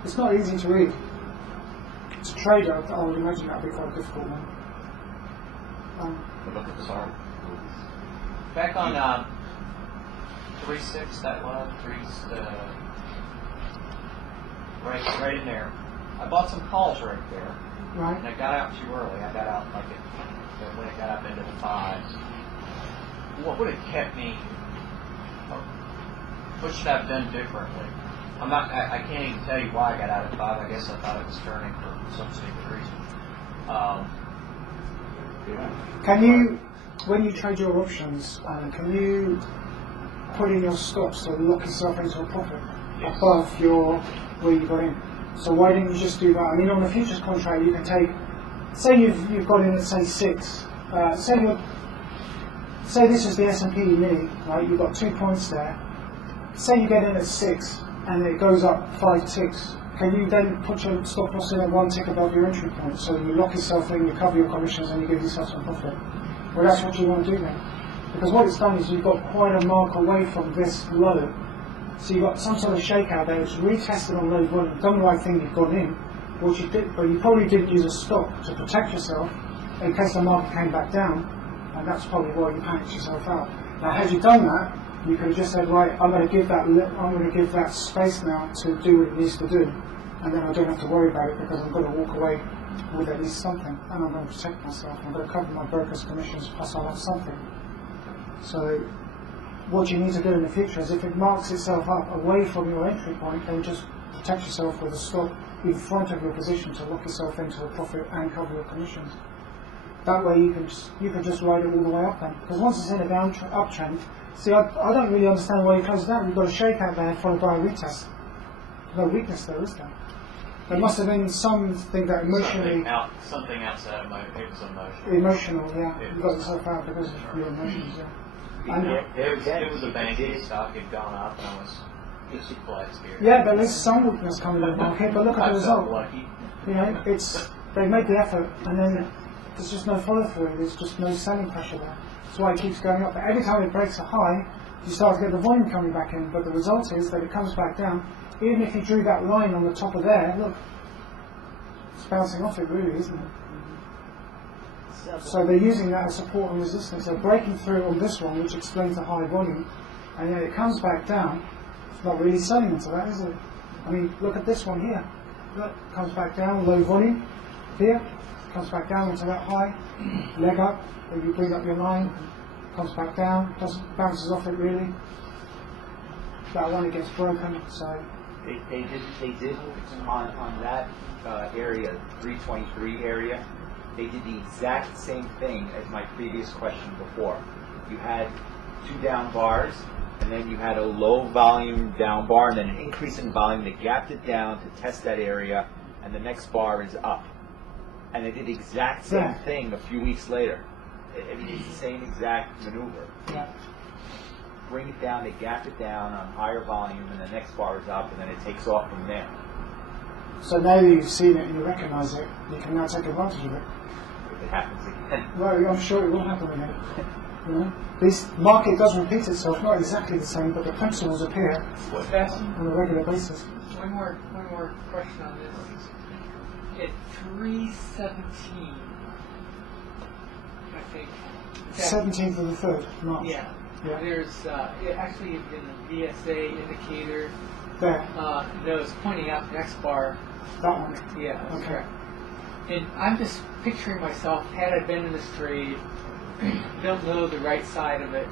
It's not easy to read. To trade, I would imagine that would be quite a difficult one. Look at the chart. Back on 3.6, that one, right in there. I bought some calls right there, Right. and I got out too early. I got out when it got up into the 5s. What would have kept me? What should I have done differently? I can't even tell you why I got out at 5. I guess I thought it was turning for some stupid reason. Can you, when you trade your options, can you put in your stops to lock yourself into a profit above where you got in? So why didn't you just do that? I mean, on a futures contract, you can take, say you've got in at say 6. Say this is the S&P mini, right? You've got 2 points there. Say you get in at 6 and it goes up 5 ticks. Can you then put your stop loss in at 1 tick above your entry point? So you lock yourself in, you cover your commissions, and you give yourself some profit. Well, that's what you want to do then. Because what it's done is you've got quite a mark away from this low. So you've got some sort of shakeout there. It's retested on low volume. Done the right thing, you've gone in. What you did, but you probably didn't use a stop to protect yourself in case the market came back down. and that's probably why you panicked yourself out. Now, had you done that, you could have just said, right, I'm going to give that space now to do what it needs to do, and then I don't have to worry about it because I'm going to walk away with at least something, and I'm going to protect myself. I'm going to cover my broker's commissions, plus I'll have something. So, what you need to do in the future is, if it marks itself up away from your entry point, then just protect yourself with a stop in front of your position to lock yourself into a profit and cover your commissions. That way you can just ride it all the way up then. Because once it's in a uptrend, see, I don't really understand why you close it down. You've got a shakeout there followed by a retest. No weakness there, is there? There must have been something that emotionally... Something outside of it was emotional. Emotional, yeah. You got yourself out because of your emotions, yeah. And It was a banking stock had gone up, and I was just flexed here. yeah, there is some weakness coming in the market, but look at the I result. felt lucky. You know, they made the effort, and then there's just no follow through. There's just no selling pressure there. That's why it keeps going up. But every time it breaks a high, you start to get the volume coming back in. But the result is that it comes back down. Even if you drew that line on the top of there, look, it's bouncing off it, really, isn't it? So they're using that as support and resistance. They're breaking through on this one, which explains the high volume, and then it comes back down. It's not really selling into that, is it? I mean, look at this one here. Look, comes back down, low volume. Here, comes back down into that high. Leg up, then you bring up your line. Comes back down, bounces off it really. That one, it gets broken. So They did on that area, 323 area. They did the exact same thing as my previous question before. You had two down bars, and then you had a low volume down bar, and then an increase in volume that gapped it down to test that area, and the next bar is up. And they did the exact same thing a few weeks later. I mean, it's the same exact maneuver. yeah. Bring it down, they gap it down on higher volume, and the next bar is up, and then it takes off from there. So now that you've seen it and you recognise it, you can now take advantage of it. If it happens again. Well, I'm sure it will happen again. You know? This market does repeat itself, not exactly the same, but the principles appear on a regular basis. One more question on this. At 317, I think. 17th of the 3rd, March. Yeah. Yeah. There's actually in the VSA indicator, There, no, it's pointing out the next bar. that one. Yeah, that's Okay. correct. And I'm just picturing myself, had I been in this trade, don't know the right side of it,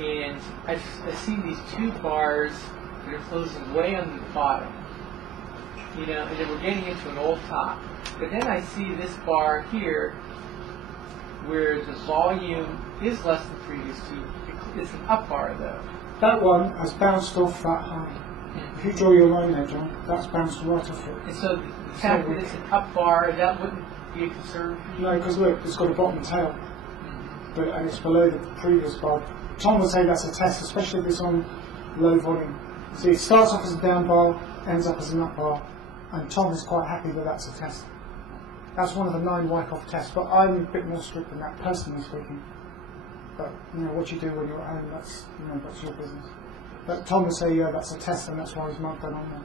and I've seen these two bars that are closing way on the bottom, you know, and then we're getting into an old top. But then I see this bar here, where the volume is less than previous two. It's an up bar though. That one has bounced off that high. If you draw your line there, John, that's bounced right off it. And so the fact that it's an up bar, that wouldn't be a concern for you? No, because look, it's got a bottom tail, and it's below the previous bar. Tom would say that's a test, especially if it's on low volume. See, it starts off as a down bar, ends up as an up bar, and Tom is quite happy that that's a test. That's one of the 9 wipe-off tests, but I'm a bit more strict than that, personally speaking. But you know what you do when you're at home, that's your business. But Tom would say, yeah, that's a test, and that's why he's marked that on there.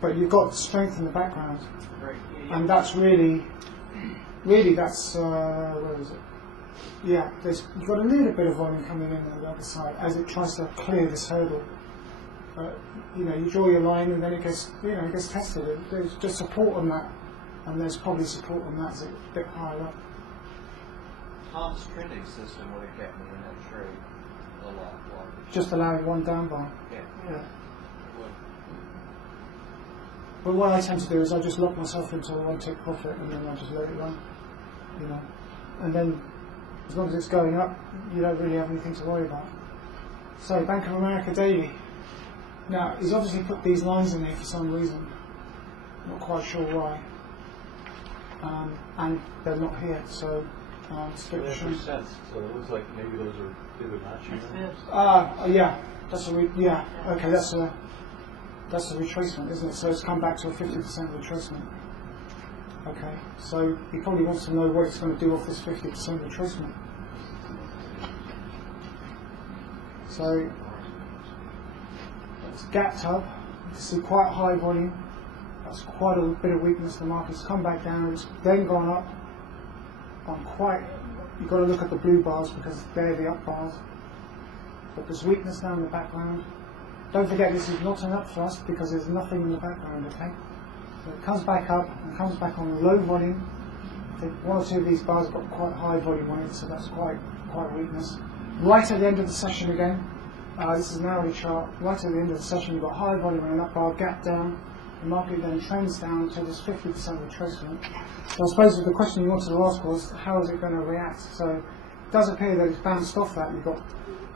But you've got strength in the background, Right. and that's really that's where is it? Yeah, you've got a little bit of volume coming in on the other side as it tries to clear this hurdle. You know, you draw your line, and then it gets tested. There's just support on that, and there's probably support on that as it's a bit higher up. Tom's trending system would have kept me in that trade a lot longer. Just allowing one down bar. Yeah. Yeah. But what I tend to do is I just lock myself into a 1 tick profit, and then I just let it run. You know, and then as long as it's going up, you don't really have anything to worry about. So Bank of America daily. Now he's obviously put these lines in there for some reason. Not quite sure why. And they're not here, so So that makes sense. So it looks like maybe those are Fibonacci. yeah, that's okay, that's a retracement, isn't it? So it's come back to a 50% retracement. Okay, so he probably wants to know what it's going to do off this 50% retracement. So it's gapped up. You can see quite high volume. That's quite a bit of weakness. The market's come back down. It's then gone up on quite you've got to look at the blue bars because they're the up bars. But there's weakness now in the background. Don't forget this is not an up thrust because there's nothing in the background, okay? So it comes back up and comes back on low volume. I think one or two of these bars have got quite high volume on it, so that's quite weakness. Right at the end of the session again, this is an hourly chart, right at the end of the session you've got high volume and an up bar, gap down, the market then trends down to this 50% retracement. So I suppose the question you wanted to ask was, how is it going to react? So it does appear that it's bounced off that. You've got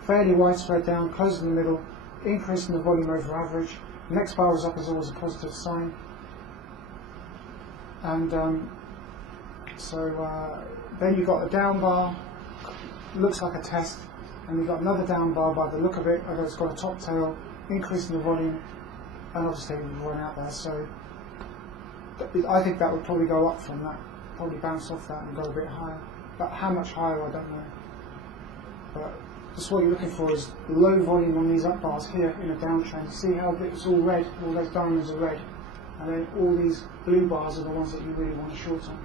fairly widespread down, close in the middle, increase in the volume over average. The next bar is up is always a positive sign. And then you've got a down bar, looks like a test, and you've got another down bar by the look of it, although it's got a top tail, increase in the volume, and obviously we've run out there. So I think that would probably go up from that, probably bounce off that and go a bit higher. But how much higher, I don't know. But just what you're looking for is low volume on these up bars here in a downtrend. See how it's all red, all those diamonds are red, and then all these blue bars are the ones that you really want to short on.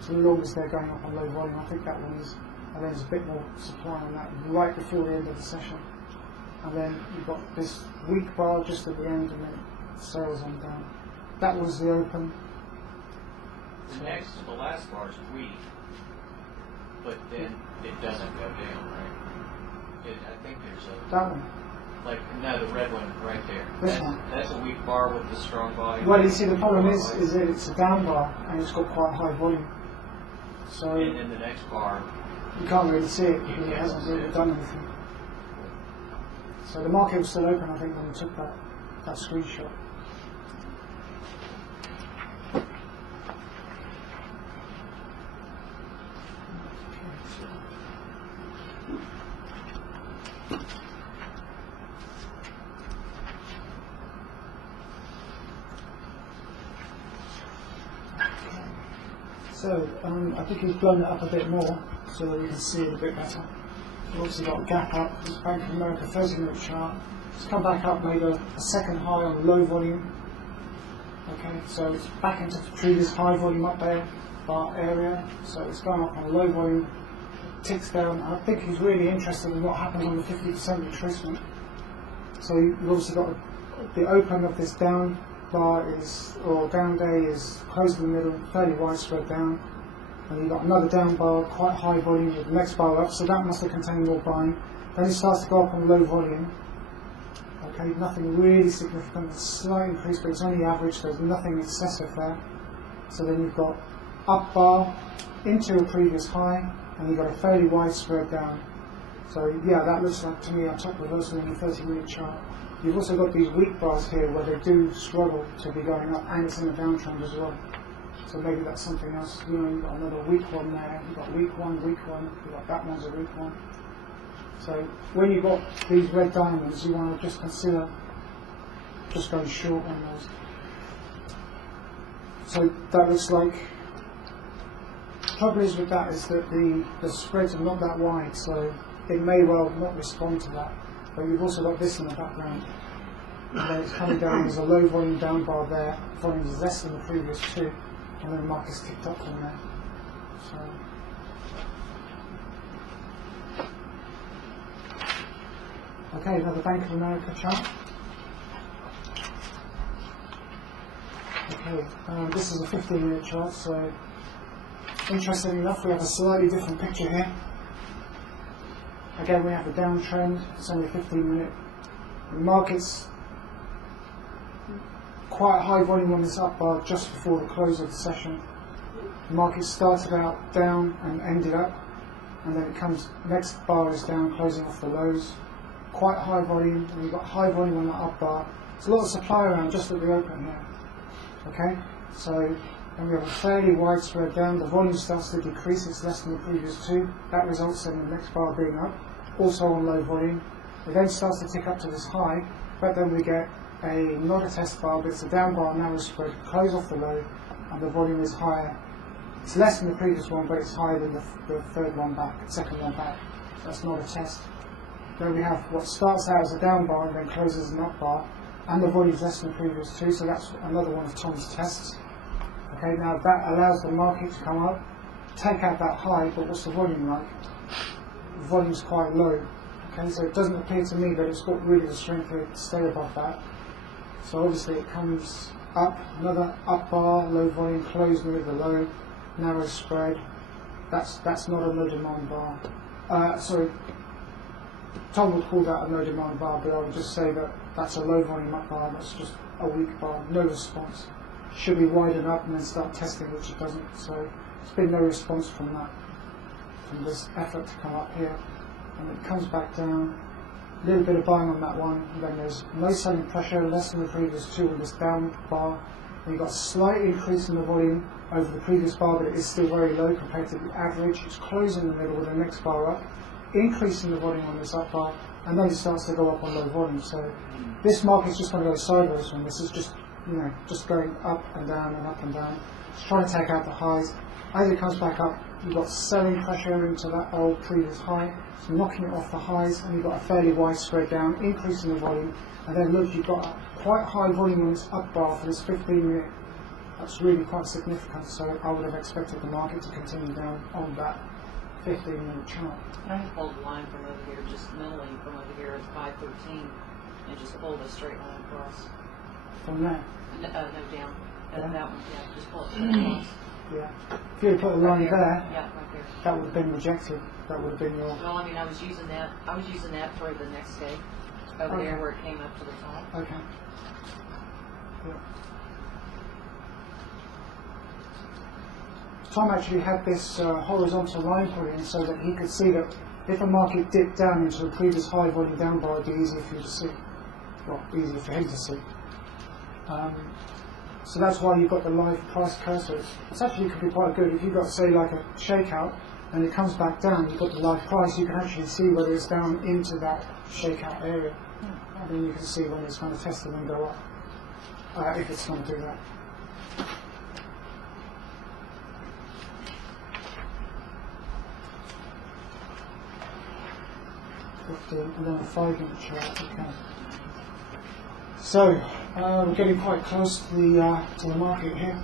So the longest they're going up on low volume, I think that one is, and then there's a bit more supply on that right before the end of the session. And then you've got this weak bar just at the end, and then it sails on down. That was the open. The next to the last bar is weak, but then it doesn't go down, right? I think there's a... That one? Like, no, the red one right there. This one? That's a weak bar with the strong volume. Well, you see, the problem is that it's a down bar, and it's got quite high volume. So And then the next bar... you can't really see it because it hasn't really done anything. So the market was still open, I think, when we took that screenshot. So I think he's blown it up a bit more so that we can see it a bit better. We've obviously got a gap up. This Bank of America 30-minute chart. It's come back up, made a second high on low volume. Okay, so it's back into the previous high volume up there bar area. So it's gone up on low volume, ticks down. I think he's really interested in what happens on the 50% retracement. So you've obviously got the open of this down bar or down day is closed in the middle, fairly widespread down, and you've got another down bar, quite high volume with the next bar up, so that must have contained more buying. Then it starts to go up on low volume. Okay, nothing really significant, a slight increase, but it's only average, there's nothing excessive there. So then you've got up bar into a previous high, and you've got a fairly widespread down. So yeah, that looks like to me a top reversal in the 30-minute chart. You've also got these weak bars here where they do struggle to be going up, and it's in a downtrend as well. So maybe that's something else. You know, you've got another weak one there, you've got weak one, you've got that one's a weak one. So when you've got these red diamonds, you want to just consider just going short on those. So that looks like, the trouble is with that is that the spreads are not that wide, so it may well not respond to that. But you've also got this in the background. And then it's coming down, there's a low volume down bar there, volume is less than the previous two, and then the market's ticked up from there. So okay, another Bank of America chart. Okay, this is a 15-minute chart, so interestingly enough we have a slightly different picture here. Again, we have a downtrend, it's only 15-minute. The market's quite high volume on this up bar just before the close of the session. The market started out down and ended up, and then it comes, next bar is down, closing off the lows. Quite high volume, and you've got high volume on that up bar. There's a lot of supply around just at the open here. Okay, so and we have a fairly widespread down. The volume starts to decrease, it's less than the previous two. That results in the next bar being up, also on low volume. It then starts to tick up to this high, but then we get not a test bar, but it's a down bar, narrow spread, close off the low, and the volume is higher. It's less than the previous one, but it's higher than the third one back, second one back. So that's not a test. Then we have what starts out as a down bar and then closes as an up bar, and the volume is less than the previous two, so that's another one of Tom's tests. Okay, now that allows the market to come up, take out that high, but what's the volume like? The volume's quite low. Okay, so it doesn't appear to me that it's got really the strength here to stay above that. So obviously it comes up, another up bar, low volume, close near the low, narrow spread. That's not a no demand bar. Sorry, Tom would call that a no demand bar, but I would just say that that's a low volume up bar, that's just a weak bar, no response. Should be widen up and then start testing, which it doesn't. So there's been no response from that, from this effort to come up here. And it comes back down, a little bit of buying on that one, and then there's no selling pressure, less than the previous two on this down bar. And you've got a slight increase in the volume over the previous bar, but it is still very low compared to the average. It's closing in the middle with the next bar up, increasing the volume on this up bar, and then it starts to go up on low volume. So this market's just going to go sideways from this. Is just, just going up and down and up and down. It's trying to take out the highs. As it comes back up, you've got selling pressure into that old previous high, so knocking it off the highs, and you've got a fairly wide spread down, increasing the volume, and then look, you've got a quite high volume on this up bar for this 15-minute. That's really quite significant, so I would have expected the market to continue down on that 15-minute chart. I have pulled a line from over here, just mentally from over here at 513, and just pulled a straight line across. From there? No, down. Yeah. That one, yeah, just pull it straight across. Yeah. If you had put a line Right there, Yeah, right there. that would have been rejected. That would have been your... Well, I mean, I was using that for the next day, over there where it came up to the top. Okay. Yeah. Tom actually had this horizontal line put in so that he could see that if a market dipped down into a previous high volume down bar, it'd be easier for you to see. Well, easier for him to see. So that's why you've got the live price cursors. It's actually could be quite good. If you've got, say, like a shakeout and it comes back down, you've got the live price, you can actually see whether it's down into that shakeout area. And then you can see when it's going to test and then go up, if it's going to do that. And then a 5-minute chart. Okay. So we're getting quite close to the market here.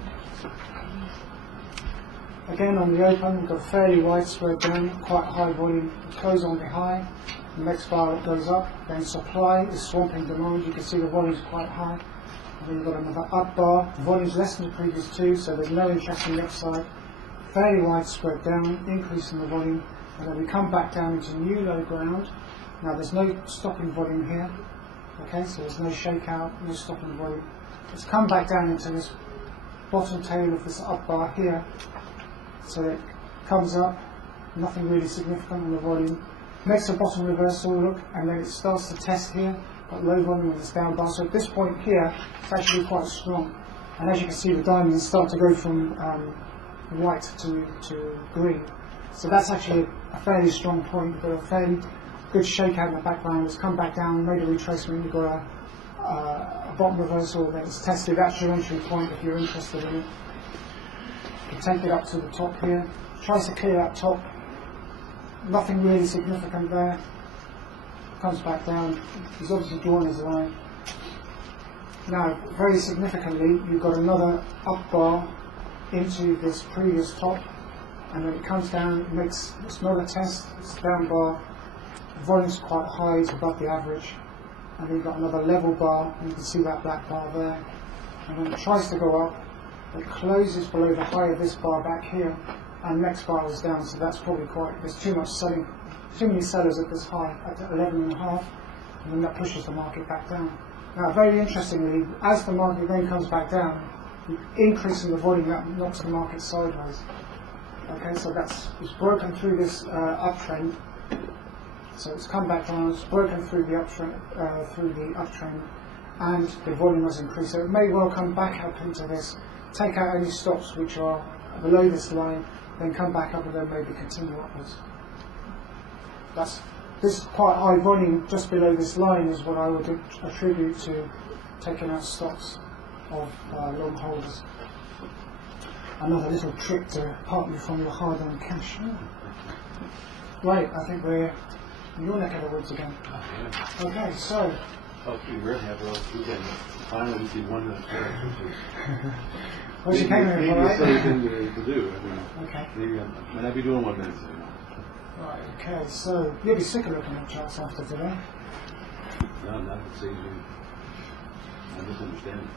Again, on the open, we've got a fairly wide spread down, quite high volume. Close on the high. The next bar it goes up. Then supply is swamping demand. You can see the volume's quite high. And then you've got another up bar. The volume's less than the previous two, so there's no interest in the upside. Fairly wide spread down, increase in the volume. And then we come back down into new low ground. Now there's no stopping volume here. Okay, so there's no shakeout, no stopping volume. It's come back down into this bottom tail of this up bar here. So it comes up, nothing really significant on the volume. Makes a bottom reversal look, and then it starts to test here, got low volume on this down bar. So at this point here, it's actually quite strong. And as you can see, the diamonds start to go from white to green. So that's actually a fairly strong point, but a fairly good shakeout in the background. It's come back down, made a retracement, you've got a bottom reversal, then it's tested. That's your entry point if you're interested in it. You can take it up to the top here. Tries to clear that top. Nothing really significant there. Comes back down. He's obviously drawn his line. Now, very significantly, you've got another up bar into this previous top, and then it comes down, it makes another test, it's down bar. The volume's quite high, it's above the average. And then you've got another level bar, and you can see that black bar there. And then it tries to go up, it closes below the high of this bar back here, and next bar is down, so that's probably there's too much selling, too many sellers at this high, at 11.5, and then that pushes the market back down. Now, very interestingly, as the market then comes back down, the increase in the volume, that knocks the market sideways. Okay, so it's broken through this uptrend. So it's come back down, it's broken through the uptrend, and the volume has increased. So it may well come back up into this, take out any stops which are below this line, then come back up and then maybe continue upwards. This quite high volume just below this line is what I would attribute to taking out stops of long holders. Another little trick to part you from your hard-earned cash. Right, I think we're in your neck of the woods again. Okay, so. Oh, we rarely have those. Finally, we see one that's What's your camera maybe for, a right? silly thing to do. I mean, Okay. maybe I might not be doing 1 minute anymore. Right, okay, so you'll be sick of looking at charts after today. No, not at this age. I just understand.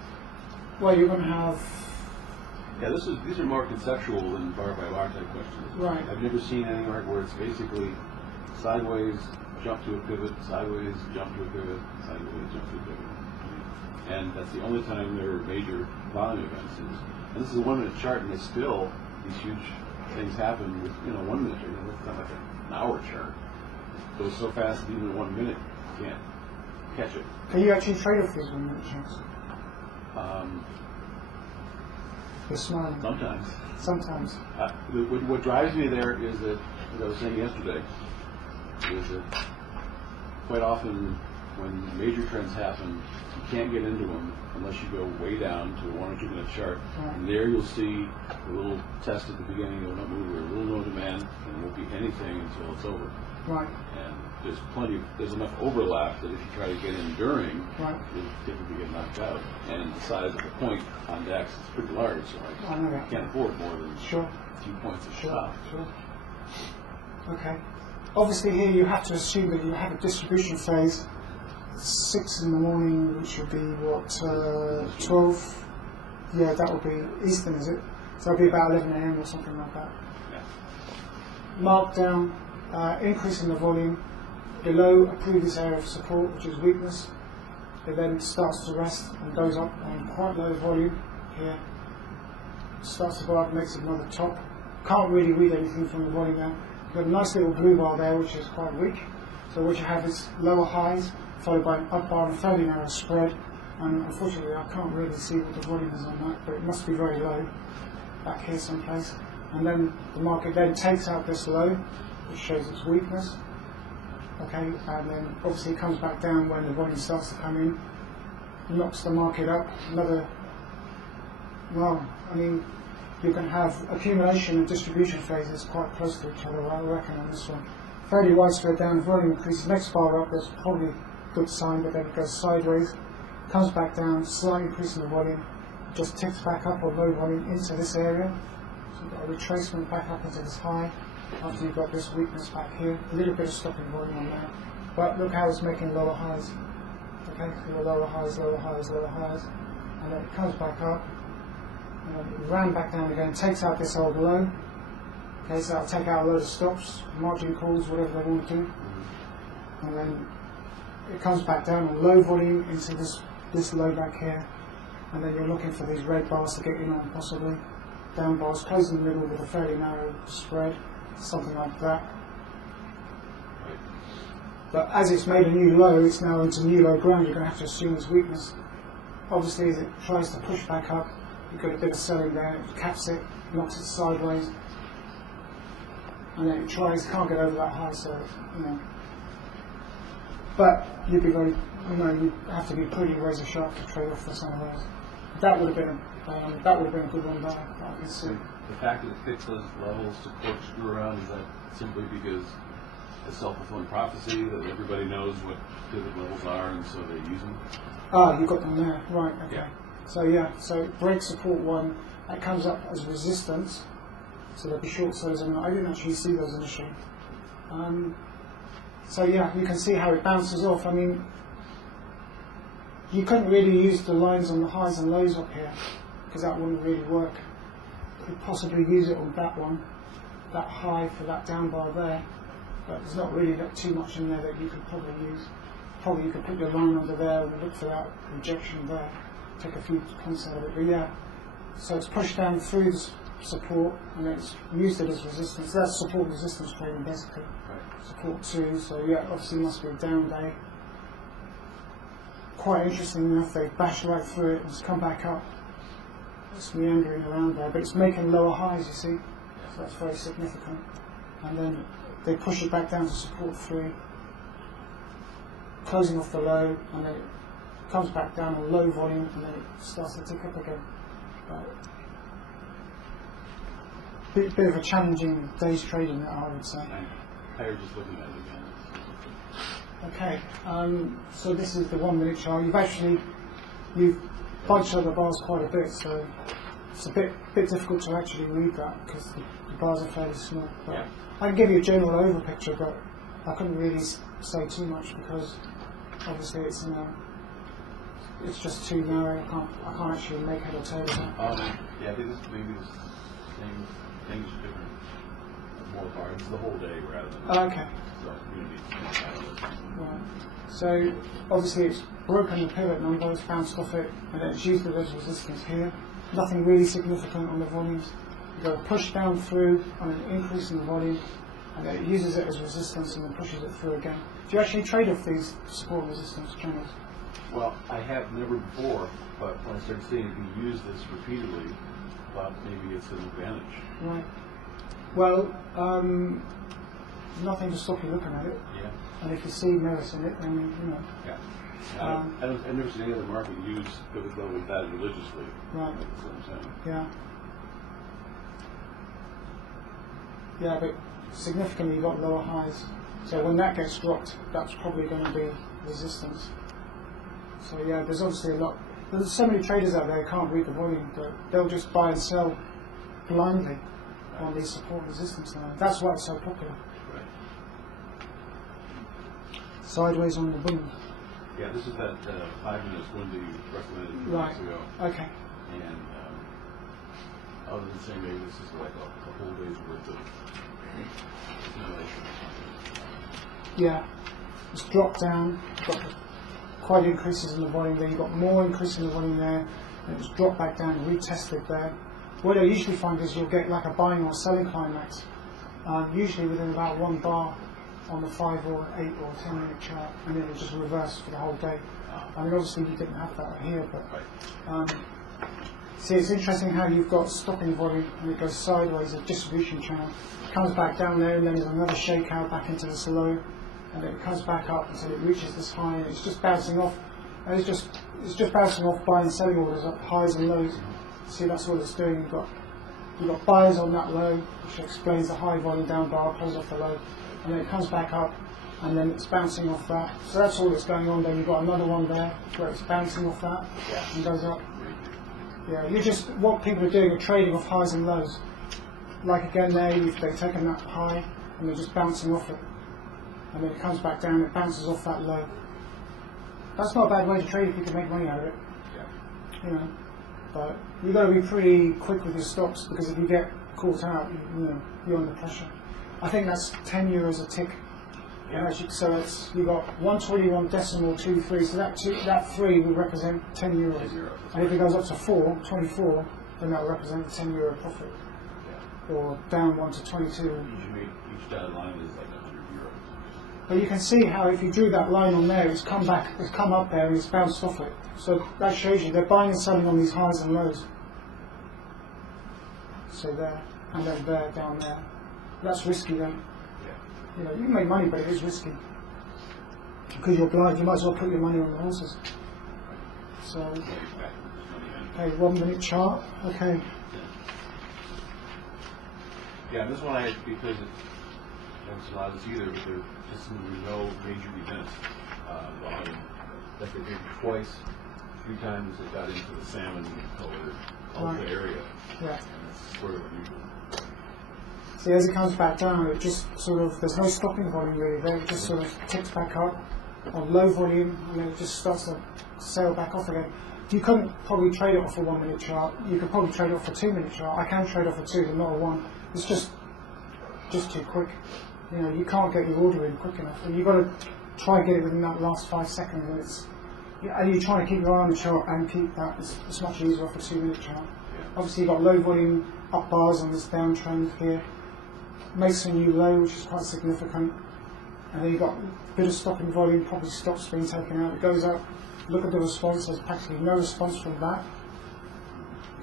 Well, you're going to have... Yeah, these are more conceptual than bar by bar type questions. Right. I've never seen any art where it's basically sideways, jump to a pivot, sideways, jump to a pivot, sideways, jump to a pivot. And that's the only time there are major volume events. And this is a 1 minute chart, and these huge things happen with 1 minute. It's not like an hour chart. It goes so fast that even in 1 minute you can't catch it. Can you actually trade off these 1 minute charts? You're smiling. Sometimes. Sometimes. What drives me there is that, as I was saying yesterday, is that quite often when major trends happen, you can't get into them unless you go way down to a 1 or 2 minute chart. Right. And there you'll see a little test at the beginning of a move or a little no demand, and it won't be anything until it's over. Right. And there's enough overlap that if you try to get in during, Right. you'll typically get knocked out. And the size of the point on DAX is pretty large, so I know that. I can't afford more than Sure. a few points of Sure. stop. Sure. Okay. Obviously here you have to assume that you have a distribution phase 6 in the morning, which would be what, 12? Yeah, that would be Eastern, is it? So it'll be about 11 a.m. or something like that. Yeah. Markdown, increase in the volume, below a previous area of support, which is weakness. It then starts to rest and goes up on quite low volume here. Starts to go up, makes another top. Can't really read anything from the volume now. You've got a nice little blue bar there, which is quite weak. So what you have is lower highs, followed by an up bar and a fairly narrow spread. And unfortunately, I can't really see what the volume is on that, but it must be very low, back here someplace. And then the market then takes out this low, which shows its weakness. Okay, and then obviously it comes back down when the volume starts to come in, knocks the market up. You can have accumulation and distribution phases quite close to each other, I reckon, on this one. Fairly widespread down, volume increases, next bar up, that's probably a good sign, but then it goes sideways, comes back down, slight increase in the volume, just ticks back up on low volume into this area. So you've got a retracement back up into this high, after you've got this weakness back here, a little bit of stopping volume on that. But look how it's making lower highs. Okay, so lower highs, lower highs, lower highs, and then it comes back up, and then it ran back down again, takes out this old low. Okay, so that'll take out a load of stops, margin calls, whatever they want to do. And then it comes back down on low volume into this low back here. And then you're looking for these red bars to get in on possibly. Down bars, close in the middle with a fairly narrow spread, something like that. But as it's made a new low, it's now into new low ground, you're going to have to assume its weakness. Obviously, as it tries to push back up, you've got a bit of selling there, it caps it, knocks it sideways. And then it tries, can't get over that high, so But you'd be very, you have to be pretty razor sharp to trade off for some of those. That would have been a good one there. I can see. The fact that it picks those levels to corkscrew around, is that simply because it's self-fulfilling prophecy that everybody knows what pivot levels are and so they use them? Ah, you got them there, right? Okay. Yeah. So it breaks support 1. That comes up as resistance. So there'll be short sellers on that. I didn't actually see those initially. So yeah, you can see how it bounces off. I mean, you couldn't really use the lines on the highs and lows up here because that wouldn't really work. You could possibly use it on that one, that high for that down bar there, but there's not really too much in there that you could probably use. Probably you could put your line under there and look for that rejection there, take a few points out of it. But yeah, so it's pushed down through this support and it's used it as resistance. That's support resistance trading basically. Right. Support 2, so yeah, obviously must be a down day. Quite interesting enough, they bashed right through it and it's come back up. It's meandering around there, but it's making lower highs, you see, so that's very significant. And then they push it back down to support 3, closing off the low, and then it comes back down on low volume and then it starts to tick up again. Bit of a challenging day's trading, I would say. I'm tired just looking at it again. Okay, so this is the 1 minute chart. You've bunched up the bars quite a bit, so it's a bit difficult to actually read that because the bars are fairly small. But Yeah. I can give you a general over picture, but I couldn't really say too much because obviously it's it's just too narrow. I can't actually make head or tail of that. Yeah, I think this maybe the same things different. More far. It's the whole day rather than. Okay. So it's going to be. Right. So obviously it's broken the pivot number, it's bounced off it, and then it's used it as resistance here. Nothing really significant on the volumes. You go push down through on an increase in the volume, and then it uses it as resistance and then pushes it through again. Do you actually trade off these support resistance channels? Well, I have never before, but when I started seeing it being used this repeatedly, I thought maybe it's an advantage. Right. Well, nothing to stop you looking at it. Yeah. And if you see merit in it, then you know. Yeah. I've never seen any other market use with that religiously. Right. That's what I'm saying. Yeah. Yeah, but significantly you've got lower highs. So when that gets dropped, that's probably going to be resistance. So yeah, there's obviously a lot. There's so many traders out there who can't read the volume, but they'll just buy and sell blindly on these support and resistance lines. That's why it's so popular. Right. Sideways on the boom. Yeah, this is that 5 minutes window you recommended a few Right. weeks ago. Okay. And other than saying maybe this is like a whole day's worth of simulation. Yeah. It's dropped down. Got quite increases in the volume there. You've got more increase in the volume there. And it's dropped back down, retested there. What I usually find is you'll get like a buying or selling climax, usually within about 1 bar on the 5 or 8 or 10 minute chart, and then it'll just reverse for the whole day. I mean, obviously you didn't have that here, but see, it's interesting how you've got stopping volume and it goes sideways, a distribution channel, comes back down there, and then there's another shakeout back into this low, and then it comes back up until it reaches this high, and it's just bouncing off. And it's just bouncing off buying and selling orders up highs and lows. See, that's what it's doing. You've got buyers on that low, which explains the high volume down bar, close off the low, and then it comes back up, and then it's bouncing off that. So that's all that's going on. Then you've got another one there where it's bouncing off that and goes up. Yeah, what people are doing are trading off highs and lows. Like again there, they've taken that high and they're just bouncing off it, and then it comes back down. It bounces off that low. That's not a bad way to trade if you can make money out of it. You know. But you've got to be pretty quick with your stops, because if you get caught out, you're under pressure. I think that's €10 a tick. Yeah. So you've got 121.23, so that 3 will represent €10. And if it goes up to 24, then that will represent a €10 profit. Yeah. Or down 1 to 22. Each dotted line is like €100. But you can see how if you drew that line on there, it's come up there and it's bounced off it. So that shows you they're buying and selling on these highs and lows. So there, and then there, down there. That's risky though. Yeah. You can make money, but it is risky. Because you're blind, you might as well put your money on the horses. So, okay, 1 minute chart. Okay. Yeah, this one I had because it doesn't allow this either, but there just seem to be no major events. Like they did twice, 3 times they got into the salmon colored area. Yeah. And it's sort of unusual. See, as it comes back down, it just sort of, there's no stopping volume really there, it just sort of ticks back up on low volume, and then it just starts to sail back off again. You couldn't probably trade it off a 1 minute chart, you could probably trade it off a 2 minute chart. I can trade off a 2, but not a 1. It's just too quick. You can't get your order in quick enough, and you've got to try and get it within that last 5 seconds, and you're trying to keep your eye on the chart and keep that. It's much easier off a 2 minute chart. Obviously you've got low volume up bars on this downtrend here, makes a new low, which is quite significant, and then you've got a bit of stopping volume, probably stops being taken out. It goes up, look at the response, there's practically no response from that.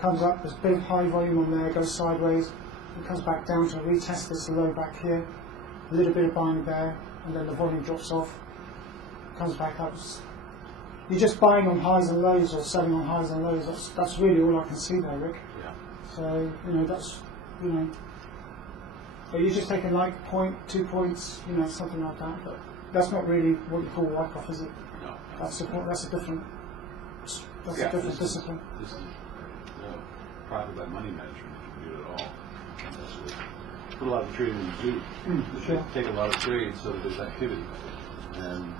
Comes up, there's big high volume on there, goes sideways, it comes back down to retest this low back here, a little bit of buying there, and then the volume drops off, comes back up. You're just buying on highs and lows or selling on highs and lows. That's really all I can see there, Rick. Yeah. So, that's, but you're just taking like 2 points, something like that. But that's not really what you call wipe-off, is it? No. That's a different discipline. profit by money management if you do it at all. That's what put a lot of trading in do. Sure. Take a lot of trades so that there's activity. And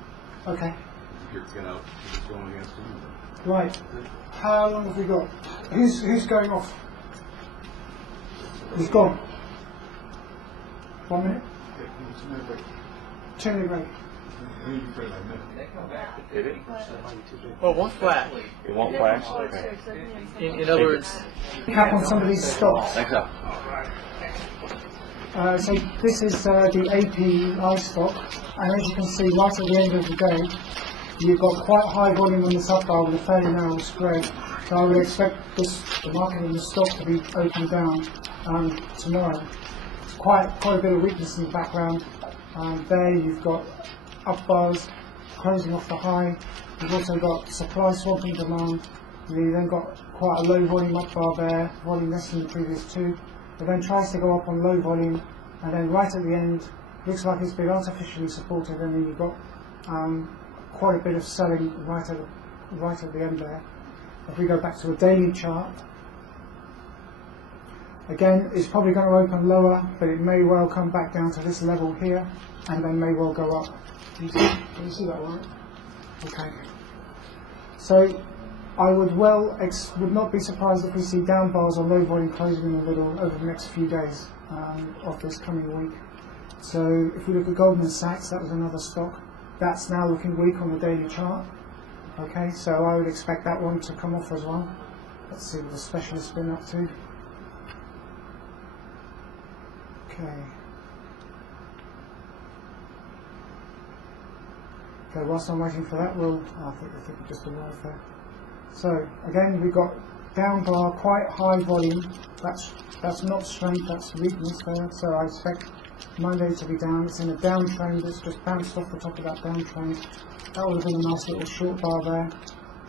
Okay. if you're it's going against them. Right. How long have we got? Who's going off? Who's gone? 1 minute? 2-minute break. Did it? Well, it won't flash. It won't flash? Okay. In other words, Cap on some of these stocks. Thanks up. So this is the API stock, and as you can see right at the end of the day, you've got quite high volume on this up bar with a fairly narrow spread. So I would expect the market in the stock to be open down tomorrow. It's quite a bit of weakness in the background. There you've got up bars closing off the high. You've also got supply swamping demand. You've then got quite a low volume up bar there, volume less than the previous two. It then tries to go up on low volume, and then right at the end, looks like it's been artificially supported, and then you've got quite a bit of selling right at the end there. If we go back to a daily chart, again, it's probably going to open lower, but it may well come back down to this level here, and then may well go up. Can you see that right? Okay. So I would not be surprised if we see down bars or low volume closing in the middle over the next few days of this coming week. So if we look at Goldman Sachs, that was another stock. That's now looking weak on the daily chart. Okay, so I would expect that one to come off as well. Let's see what the specialist's been up to. Okay. Okay, whilst I'm waiting for that, I think we just arrived there. So again, we've got down bar, quite high volume. That's not strength, that's weakness there. So I expect Monday to be down. It's in a downtrend. It's just bounced off the top of that downtrend. That would have been a nice little short bar there.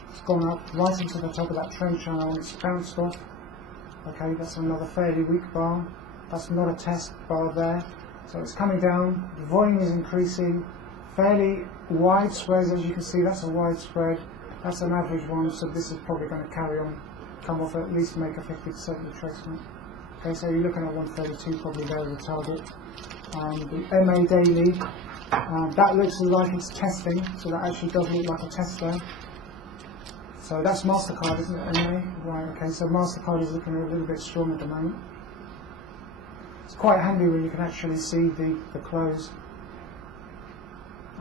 It's gone up right into the top of that trend channel and it's bounced off. Okay, that's another fairly weak bar. That's not a test bar there. So it's coming down. The volume is increasing. Fairly wide spreads, as you can see. That's a wide spread. That's an average one, so this is probably going to carry on, come off, at least make a 50% retracement. Okay, so you're looking at 132 probably there as a target. The MA daily, that looks like it's testing, so that actually does look like a test there. So that's MasterCard, isn't it, MA? Right, okay, so MasterCard is looking a little bit strong at the moment. It's quite handy when you can actually see the close.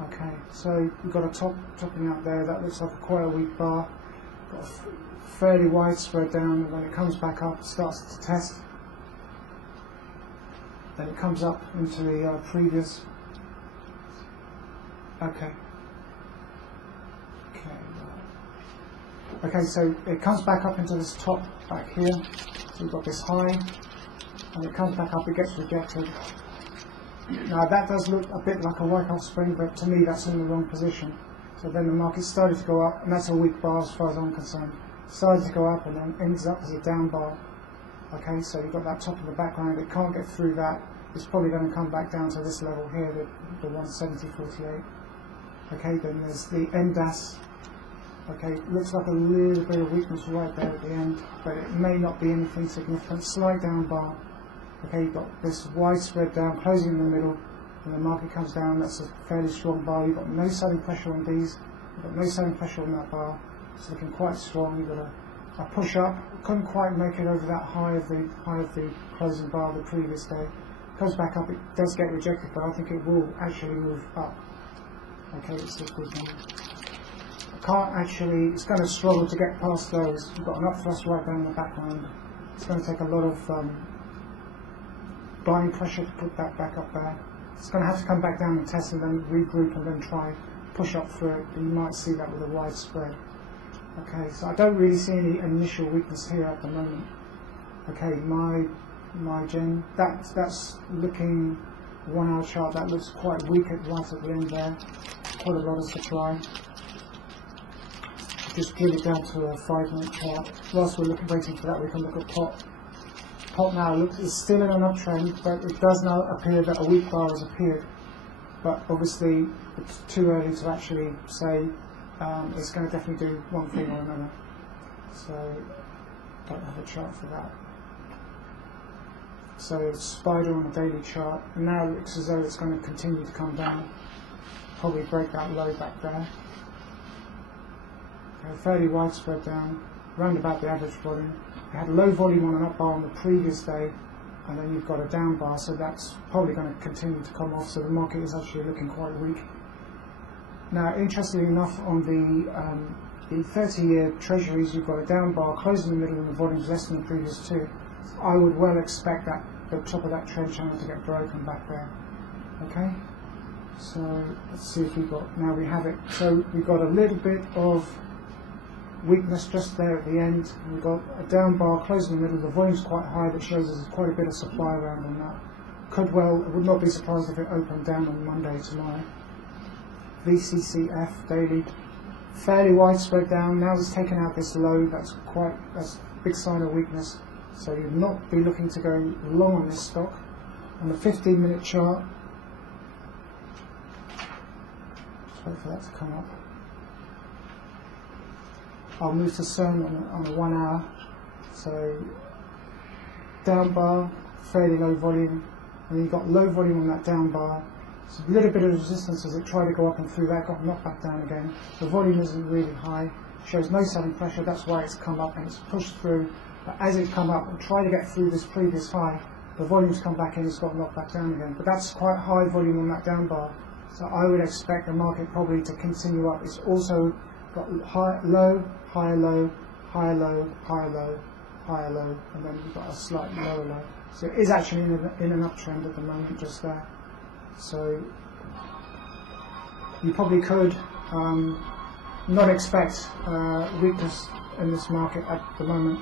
Okay, so we've got a topping out there. That looks like quite a weak bar. Got a fairly wide spread down. When it comes back up, it starts to test. Then it comes up into the previous. Okay. Okay, so it comes back up into this top back here. So we've got this high, and it comes back up. It gets rejected. Now that does look a bit like a wipeout spring, but to me that's in the wrong position. So then the market started to go up, and that's a weak bar as far as I'm concerned. Started to go up and then ends up as a down bar. Okay, so you've got that top of the background, it can't get through that. It's probably going to come back down to this level here, the 170.48. Okay, then there's the MDAS. Okay, looks like a little bit of weakness right there at the end, but it may not be anything significant. Slight down bar. Okay, you've got this widespread down, closing in the middle, and the market comes down. That's a fairly strong bar. You've got no selling pressure on these. You've got no selling pressure on that bar. It's looking quite strong. You've got a push up. Couldn't quite make it over that high of the closing bar the previous day. Comes back up. It does get rejected, but I think it will actually move up. Okay, let's see if we can. Can't actually. It's going to struggle to get past those. You've got an up thrust right down the background. It's going to take a lot of buying pressure to put that back up there. It's going to have to come back down and test and then regroup and then try push up through it. You might see that with a wide spread. Okay, so I don't really see any initial weakness here at the moment. Okay, my gen, that's looking 1 hour chart. That looks quite weak right at the end there. Quite a lot of supply. Just drill it down to a 5-minute chart. Whilst we're waiting for that, we can look at pot. Pot now is still in an uptrend, but it does now appear that a weak bar has appeared. But obviously, it's too early to actually say it's going to definitely do one thing or another. So, don't have a chart for that. So it's spider on the daily chart, and now it looks as though it's going to continue to come down, probably break that low back there. Okay, fairly widespread down, round about the average volume. You had low volume on an up bar on the previous day, and then you've got a down bar, so that's probably going to continue to come off, so the market is actually looking quite weak. Now, interestingly enough, on the 30-year treasuries, you've got a down bar, close in the middle, and the volume's less than the previous two. So I would well expect that the top of that trend channel to get broken back there. Okay? So let's see if now we have it. So we've got a little bit of weakness just there at the end. We've got a down bar, close in the middle, the volume's quite high, that shows there's quite a bit of supply around on that. I would not be surprised if it opened down on Monday tomorrow. VCCF daily, fairly widespread down. Now it's taken out this low, that's a big sign of weakness. So you'd not be looking to go long on this stock. On the 15-minute chart, just wait for that to come up. I'll move to CERN on a 1 hour. So down bar, fairly low volume, and then you've got low volume on that down bar. So a little bit of resistance as it tried to go up and through that, got knocked back down again. The volume isn't really high, shows no selling pressure, that's why it's come up and it's pushed through. But as it's come up and tried to get through this previous high, the volume's come back in, it's got knocked back down again. But that's quite high volume on that down bar. So I would expect the market probably to continue up. It's also got low, higher low, higher low, higher low, higher low, and then you've got a slightly lower low. So it is actually in an uptrend at the moment, just there. So you probably could not expect weakness in this market at the moment.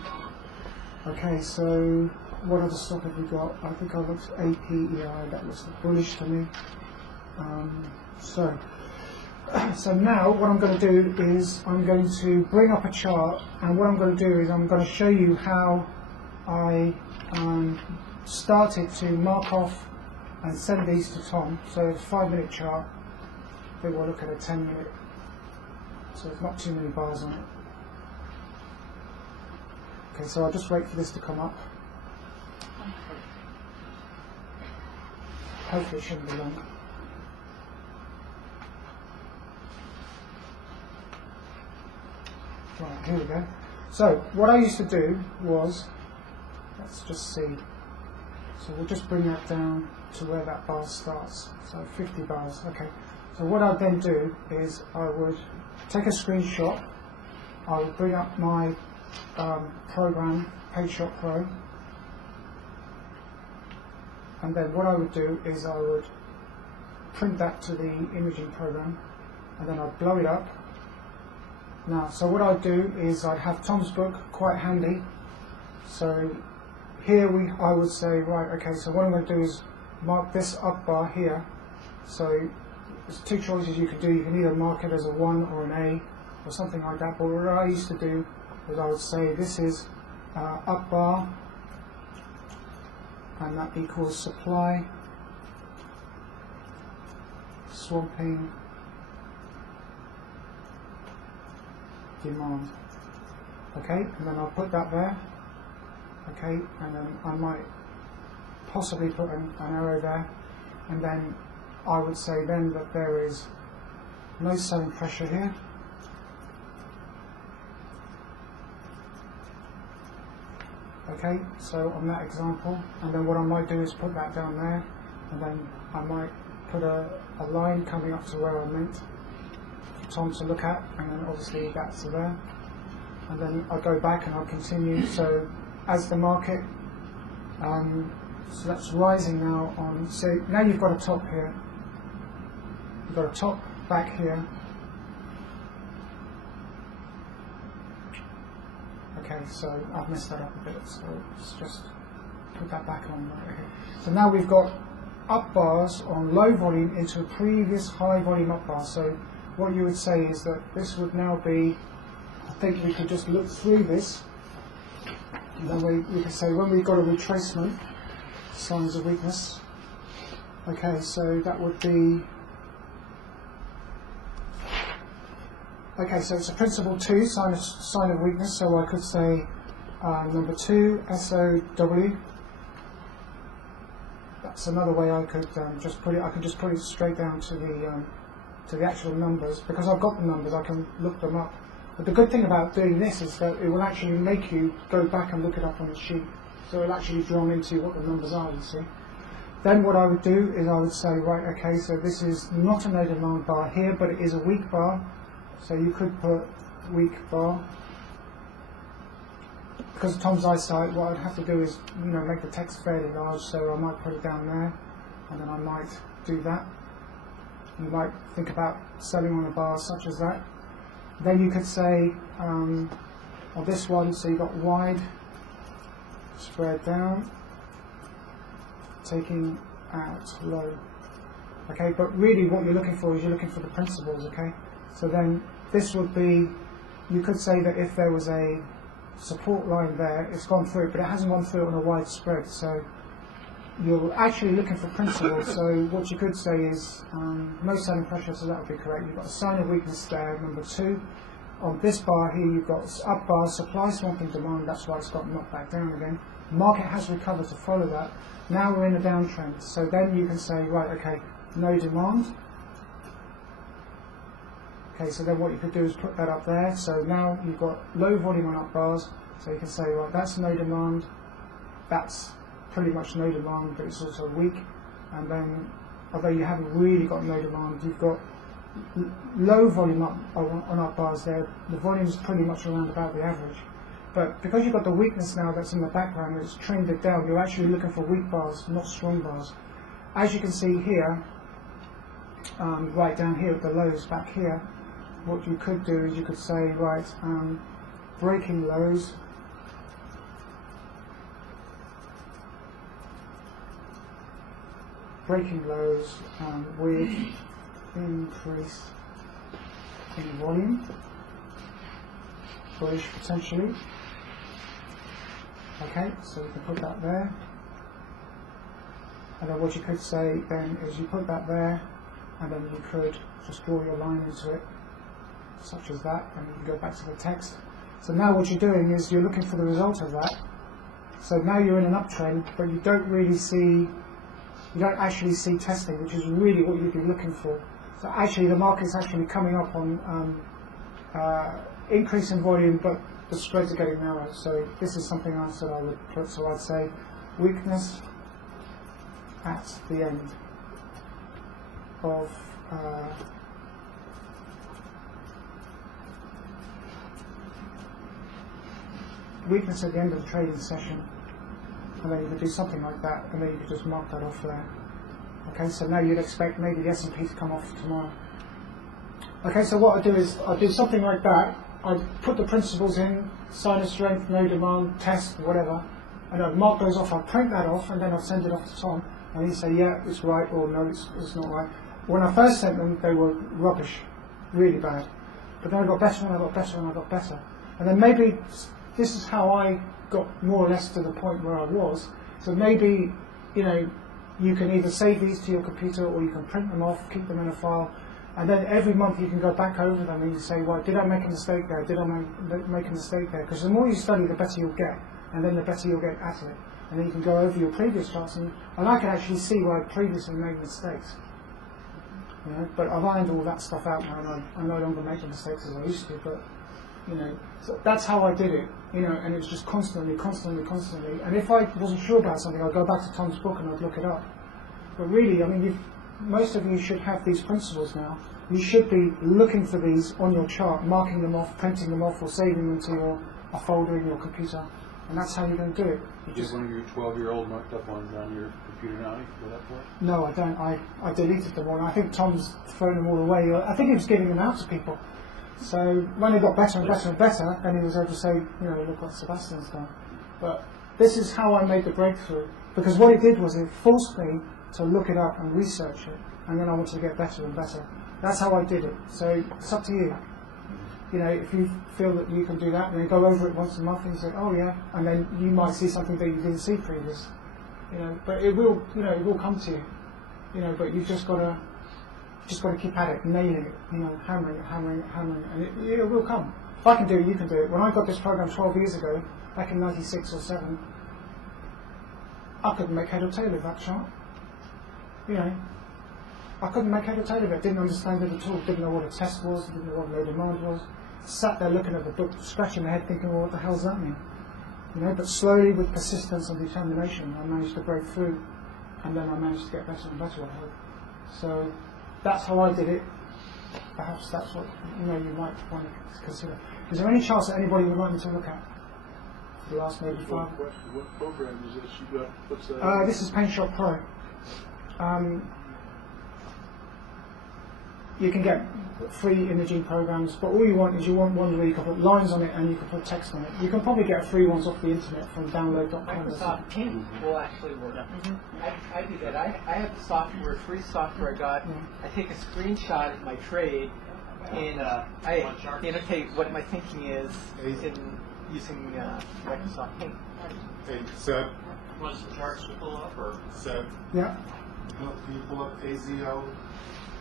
Okay, so what other stock have we got? I think I looked at APEI, that looks bullish to me. So now what I'm going to do is I'm going to bring up a chart, and what I'm going to do is I'm going to show you how I started to mark off and send these to Tom. So it's a 5-minute chart, then we'll look at a 10-minute, so it's not too many bars on it. Okay, so I'll just wait for this to come up. Hopefully it shouldn't be long. Right, here we go. So what I used to do was, let's just see. So we'll just bring that down to where that bar starts. So 50 bars, okay. So what I'd then do is I would take a screenshot, I would bring up my program, PageShot Pro, and then what I would do is I would print that to the imaging program, and then I'd blow it up. Now, so what I'd do is I'd have Tom's book quite handy. So here I would say, right, okay, so what I'm going to do is mark this up bar here. So there's two choices you can do. You can either mark it as a 1 or an A or something like that. But what I used to do was I would say this is up bar, and that equals supply, swamping, demand. Okay, and then I'll put that there. Okay, and then I might possibly put an arrow there, and then I would say then that there is no selling pressure here. Okay, so on that example, and then what I might do is put that down there, and then I might put a line coming up to where I meant for Tom to look at, and then obviously that's there, and then I'll go back and I'll continue. So as the market, so that's rising now on, so now you've got a top here, you've got a top back here. Okay, so I've messed that up a bit, so let's just put that back on right here. So now we've got up bars on low volume into a previous high volume up bar. So what you would say is that this would now be, I think we could just look through this, and then we can say when we've got a retracement, signs of weakness. Okay, so that would be, okay, so it's a principle 2, sign of weakness, so I could say Number 2, SOW. That's another way I could just put it. I could just put it straight down to the actual numbers, because I've got the numbers. I can look them up. But the good thing about doing this is that it will actually make you go back and look it up on the sheet. So it'll actually draw into what the numbers are, you see. Then what I would do is I would say, right, okay, so this is not a no demand bar here, but it is a weak bar. So you could put weak bar. Because of Tom's eyesight, what I'd have to do is, make the text fairly large, so I might put it down there, and then I might do that. You might think about selling on a bar such as that. Then you could say, on this one, so you've got wide, spread down, taking out low. Okay, but really what you're looking for is you're looking for the principles, okay? So then this would be, you could say that if there was a support line there, it's gone through, but it hasn't gone through on a wide spread, so you're actually looking for principles. So what you could say is no selling pressure, so that would be correct. You've got a sign of weakness there, number 2. On this bar here, you've got up bar, supply swamping demand, that's why it's got knocked back down again. Market has recovered to follow that. Now we're in a downtrend, so then you can say, right, okay, no demand. Okay, so then what you could do is put that up there. So now you've got low volume on up bars, so you can say, right, that's no demand, that's pretty much no demand, but it's also weak. And then, although you haven't really got no demand, you've got low volume on up bars there. The volume is pretty much around about the average. But because you've got the weakness now that's in the background, it's trended down, you're actually looking for weak bars, not strong bars. As you can see here, right down here at the lows back here, what you could do is you could say, right, breaking lows, with increase in volume, bullish potentially. Okay, so you can put that there. And then what you could say then is you put that there, and then you could just draw your line into it, such as that, and you can go back to the text. So now what you're doing is you're looking for the result of that. So now you're in an uptrend, but you don't actually see testing, which is really what you'd be looking for. So actually the market's actually coming up on increase in volume, but the spreads are getting narrow. So this is something else that I would put. So I'd say weakness at the end of weakness at the end of the trading session, and then you could do something like that, and then you could just mark that off there. Okay, so now you'd expect maybe the S&P to come off tomorrow. Okay, so what I do is I do something like that. I put the principles in, sign of strength, no demand, test, whatever, and I'd mark those off. I'd print that off, and then I'd send it off to Tom, and he'd say, yeah, it's right, or no, it's not right. When I first sent them, they were rubbish, really bad. But then I got better, and I got better, and I got better. And then maybe this is how I got more or less to the point where I was. So maybe, you can either save these to your computer, or you can print them off, keep them in a file, and then every month you can go back over them and you say, well, did I make a mistake there? Did I make a mistake there? Because the more you study, the better you'll get, and then the better you'll get at it. And then you can go over your previous charts, and I can actually see where I previously made mistakes. But I've ironed all that stuff out now, and I no longer make the mistakes as I used to. But so that's how I did it. And it was just constantly. And if I wasn't sure about something, I'd go back to Tom's book and I'd look it up. But really, I mean, most of you should have these principles now. You should be looking for these on your chart, marking them off, printing them off, or saving them to a folder in your computer. And that's how you're going to do it. You just one of your 12-year-old marked up on your computer now? You go that far? No, I don't. I deleted them all. And I think Tom's thrown them all away. I think he was giving them out to people. So when it got better and better and better, then he was able to say, look what Sebastian's done. But this is how I made the breakthrough. Because what it did was it forced me to look it up and research it. And then I wanted to get better and better. That's how I did it. So it's up to you. If you feel that you can do that, and then go over it once a month and you say, oh yeah, and then you might see something that you didn't see previous. But it will, it will come to you. But you've just got to keep at it, nailing it, hammering it, and it will come. If I can do it, you can do it. When I got this program 12 years ago, back in 96 or 7, I couldn't make head or tail of that chart. You know, I couldn't make head or tail of it, didn't understand it at all, didn't know what a test was, didn't know what low demand was. Sat there looking at the book, scratching my head thinking, well, what the hell's that mean? You know, but slowly with persistence and determination, I managed to break through, and then I managed to get better and better, I hope. So that's how I did it. Perhaps that's what you might want to consider. Is there any chance that anybody would like me to look at? The last maybe 5. What program is this you got? What's that? This is PaintShop Pro. You can get free imaging programs, but all you want is one where you can put lines on it and you can put text on it. You can probably get free ones off the internet from download.com. Microsoft Paint will actually work. I do that. I have the software, free software I got. I take a screenshot of my trade and I annotate what my thinking is in using Microsoft Paint. Hey, Seb. Want some charts to pull up, or? Seb. Yeah. Can you pull up AZO?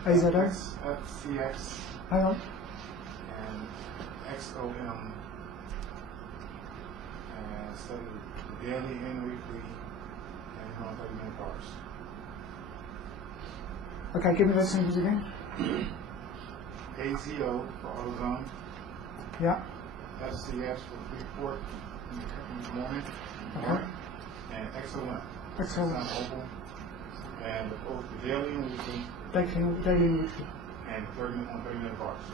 AZO? FCX. Hang on. And XOM. And study the daily and weekly and 130-minute bars. Okay, give me those symbols again. AZO for AutoZone. Yeah. FCX for Freeport in the morning. Okay. And XOM. XOM. Mobile. And both the daily and weekly. Daily and weekly. And 130-minute bars.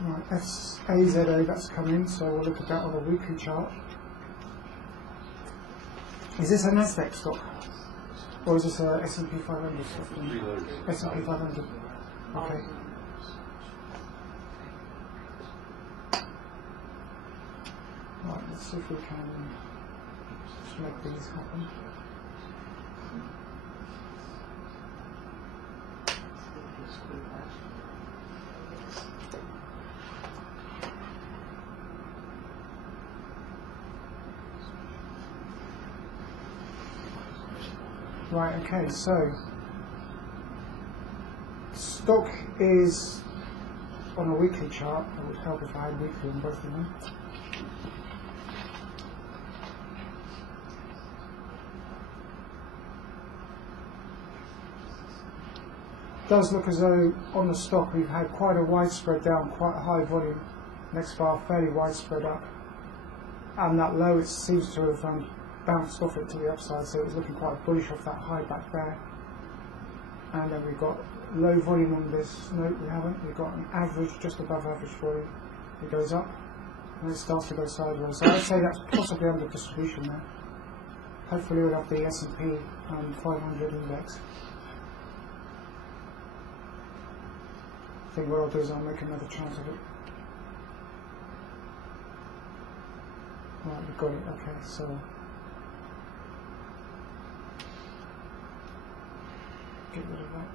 Right, AZO, that's come in, so we'll look at that on a weekly chart. Is this a Nasdaq stock? Or is this a S&P 500 stock? S&P 500. Okay. Right, let's see if we can just make these happen. Right, okay, so stock is on a weekly chart. It would help if I had weekly on both of them. It does look as though on the stock we've had quite a widespread down, quite a high volume. Next bar fairly widespread up, and that low it seems to have bounced off it to the upside, so it was looking quite bullish off that high back there. And then we've got low volume on this. No, we haven't. We've got an average, just above average volume. It goes up and it starts to go sideways. So I'd say that's possibly under distribution there. Hopefully we'll have the S&P 500 index. I think what I'll do is I'll make another chart of it. Right, we've got it. Okay, so get rid of that.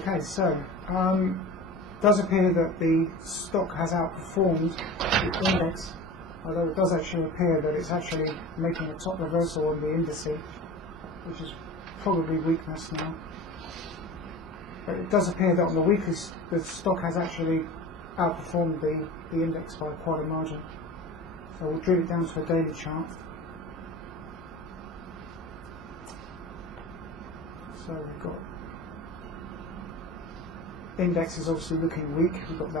Okay, so it does appear that the stock has outperformed the index, although it does actually appear that it's actually making a top reversal on the indice, which is probably weakness now. But it does appear that on the weekly, the stock has actually outperformed the index by quite a margin. So we'll drill it down to a daily chart. So we've got index is obviously looking weak. We've got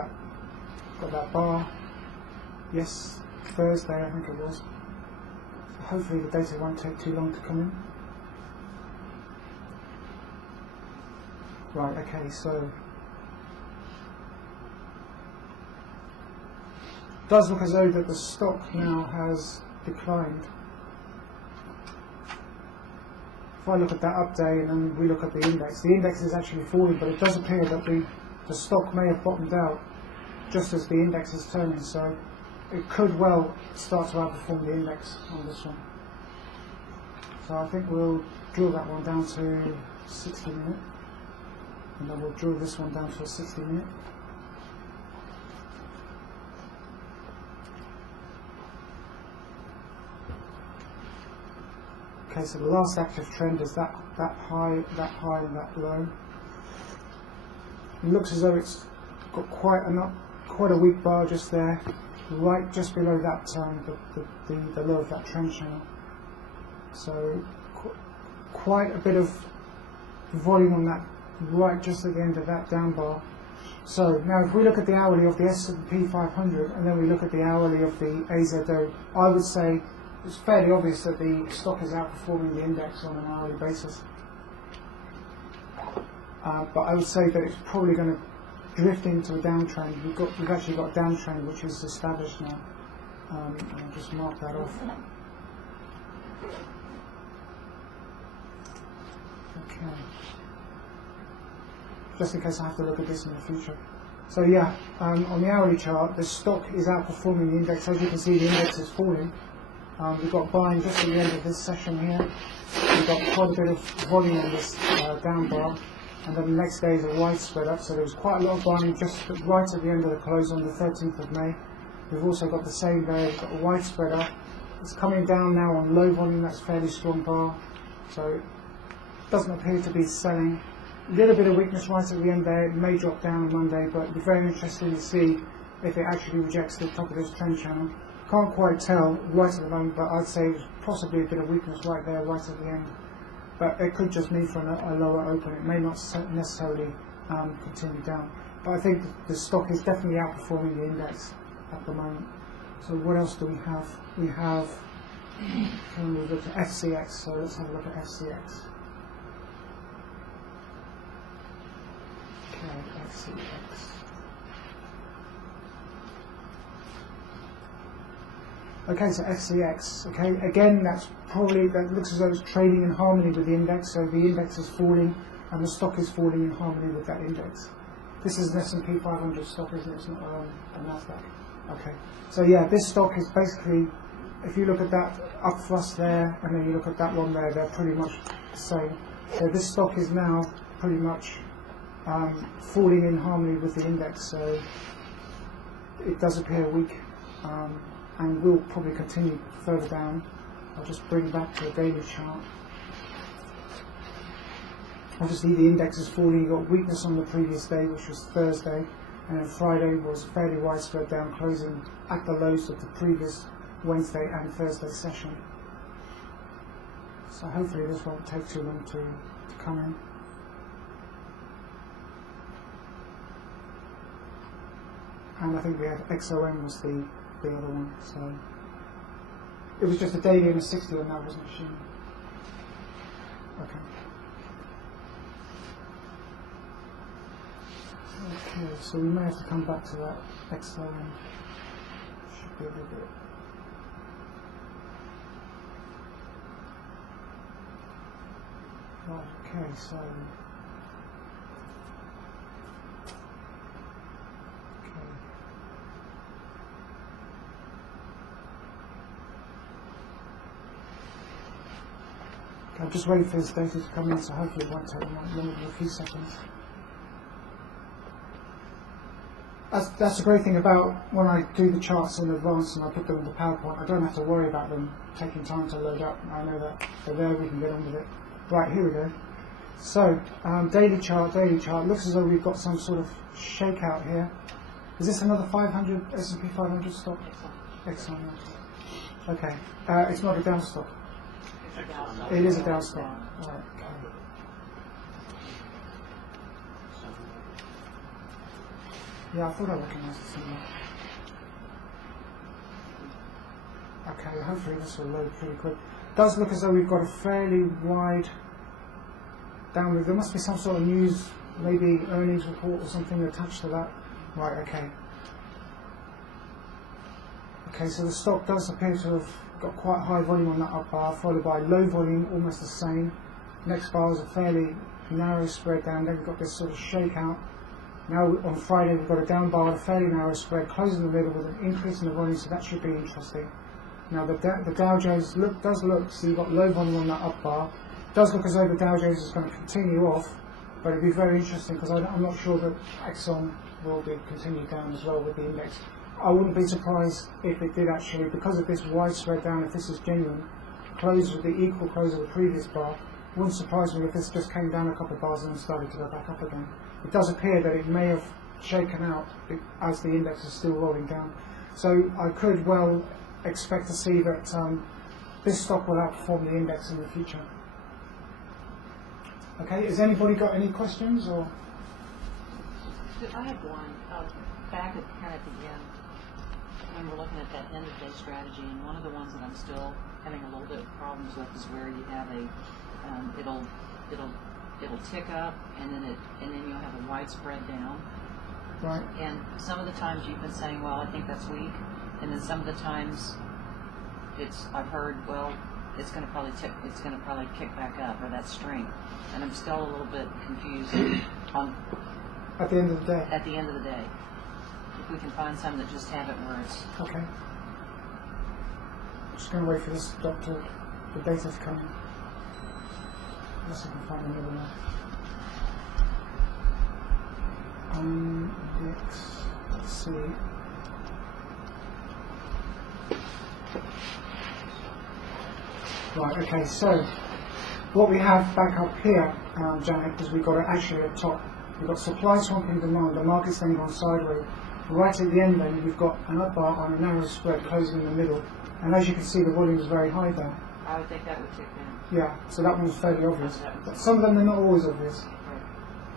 that bar. Yes, Thursday I think it was. So hopefully the data won't take too long to come in. Right, okay, so it does look as though that the stock now has declined. If I look at that update and then we look at the index is actually falling, but it does appear that the stock may have bottomed out just as the index is turning, so it could well start to outperform the index on this one. So I think we'll drill that one down to 60 minute, and then we'll drill this one down to a 60 minute. Okay, so the last active trend is that high, and that low. It looks as though it's got quite a weak bar just there, right just below that the low of that trend channel. So quite a bit of volume on that, right just at the end of that down bar. So now if we look at the hourly of the S&P 500 and then we look at the hourly of the AZO, I would say it's fairly obvious that the stock is outperforming the index on an hourly basis. But I would say that it's probably going to drift into a downtrend. We've actually got a downtrend which is established now. I'll just mark that off. Okay. Just in case I have to look at this in the future. So yeah, on the hourly chart, the stock is outperforming the index. As you can see, the index is falling. We've got buying just at the end of this session here. We've got quite a bit of volume on this down bar, and then the next day is a wide spread up. So there was quite a lot of buying just right at the end of the close on the 13th of May. We've also got the same day, we've got a wide spread up. It's coming down now on low volume. That's a fairly strong bar. So it doesn't appear to be selling. A little bit of weakness right at the end there. It may drop down on Monday, but it'll be very interesting to see if it actually rejects the top of this trend channel. Can't quite tell right at the moment, but I'd say there's possibly a bit of weakness right there, right at the end. But it could just mean for a lower open. It may not necessarily continue down. But I think the stock is definitely outperforming the index at the moment. So what else do we have? We have, can we look at FCX? So let's have a look at FCX. Okay, FCX. Okay, so FCX. Okay, again, that looks as though it's trading in harmony with the index. So the index is falling, and the stock is falling in harmony with that index. This is an S&P 500 stock, isn't it? It's not a Nasdaq. Okay, so yeah, this stock is basically, if you look at that up thrust there, and then you look at that one there, they're pretty much the same. So this stock is now pretty much falling in harmony with the index, so it does appear weak, and will probably continue further down. I'll just bring back to the daily chart. Obviously the index is falling. You've got weakness on the previous day, which was Thursday, and then Friday was fairly widespread down, closing at the lows of the previous Wednesday and Thursday session. So hopefully this won't take too long to come in. And I think we had XOM was the other one, so it was just a daily and a 60 on that, wasn't it? Okay. Okay, so we may have to come back to that XOM. Should be a little bit. Right, okay, so I'm just waiting for this data to come in, so hopefully it won't take longer than a few seconds. That's the great thing about when I do the charts in advance and I put them in the PowerPoint. I don't have to worry about them taking time to load up. I know that they're there, we can get on with it. Right, here we go. So, daily chart. Looks as though we've got some sort of shakeout here. Is this another 500 S&P 500 stock? Excellent. Okay, it's not a down stock. It is a down stock. Right, okay. Yeah, I thought I recognised it somewhere. Okay, hopefully this will load pretty quick. It does look as though we've got a fairly wide downward. There must be some sort of news, maybe earnings report or something attached to that. Right, okay. Okay, so the stock does appear to have got quite high volume on that up bar, followed by low volume, almost the same. Next bar is a fairly narrow spread down, then we've got this sort of shakeout. Now on Friday we've got a down bar, a fairly narrow spread, closing the middle with an increase in the volume, so that should be interesting. Now the Dow Jones does look, so you've got low volume on that up bar. It does look as though the Dow Jones is going to continue off, but it'll be very interesting because I'm not sure that Exxon will be continued down as well with the index. I wouldn't be surprised if it did actually, because of this widespread down, if this is genuine, close with the equal close of the previous bar. Wouldn't surprise me if this just came down a couple of bars and then started to go back up again. It does appear that it may have shaken out as the index is still rolling down. So I could well expect to see that this stock will outperform the index in the future. Okay, has anybody got any questions? Or I have one. Back at kind of the end, when we're looking at that end of day strategy, and one of the ones that I'm still having a little bit of problems with is where you have a it'll tick up and then you'll have a widespread down. right? And some of the times you've been saying, well, I think that's weak, and then some of the times I've heard, well, it's going to probably kick back up, or that's strength, and I'm still a little bit confused on At the end of the day. at the end of the day. If we can find some that just have it where it's Okay. Just going to wait for this doctor, the data to come in. Unless I can find another one. Let's see. Right, okay, so what we have back up here, Janet, is we've got actually at the top. We've got supply swamping demand, the market's then gone sideways. Right at the end then, we've got an up bar on a narrow spread closing in the middle. And as you can see, the volume is very high there. I would think that would tick in. Yeah, so that one's fairly obvious. But some of them are not always obvious.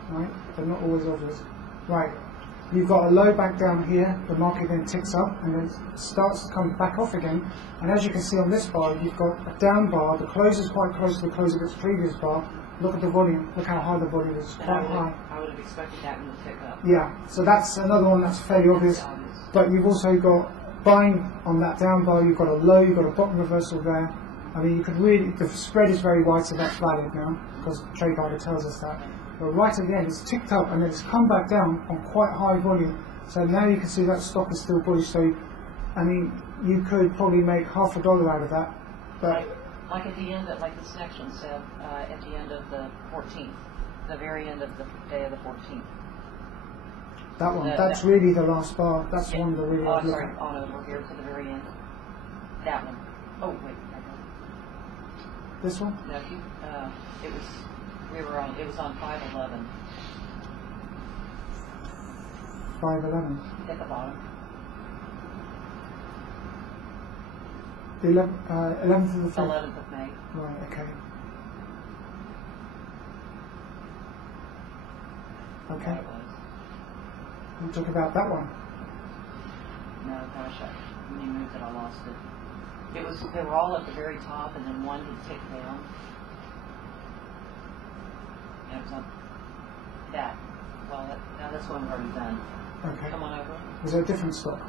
Right? They're not always obvious. Right. You've got a low back down here, the market then ticks up and then starts to come back off again. And as you can see on this bar, you've got a down bar, the close is quite close to the close of its previous bar. Look at the volume, look how high the volume is, quite high. I would have expected that one to tick up. Yeah, so that's another one that's fairly obvious. But you've also got buying on that down bar, you've got a low, you've got a bottom reversal there. I mean, you could really, the spread is very wide, so that's valid now, because trade data tells us that. But right at the end, it's ticked up and then it's come back down on quite high volume. So now you can see that stock is still bullish. So, I mean, you could probably make $50 out of that. But like at the end of, like this next one said, at the end of the 14th, the very end of the day of the 14th. that one, that's really the last bar. That's the one that really Oh, I'd look sorry, at. on over here to the very end. That one. Oh, wait. This one? No, it was on 511 511. at the bottom. The 11th of the 5th. 11th of May. Right, okay. Okay. That was. We'll talk about that one. No, gosh, when you moved it, I lost it. They were all at the very top, and then one had ticked down. And it was on that. Well, now this one we've already done. Okay. Come on over. Was it a different stock?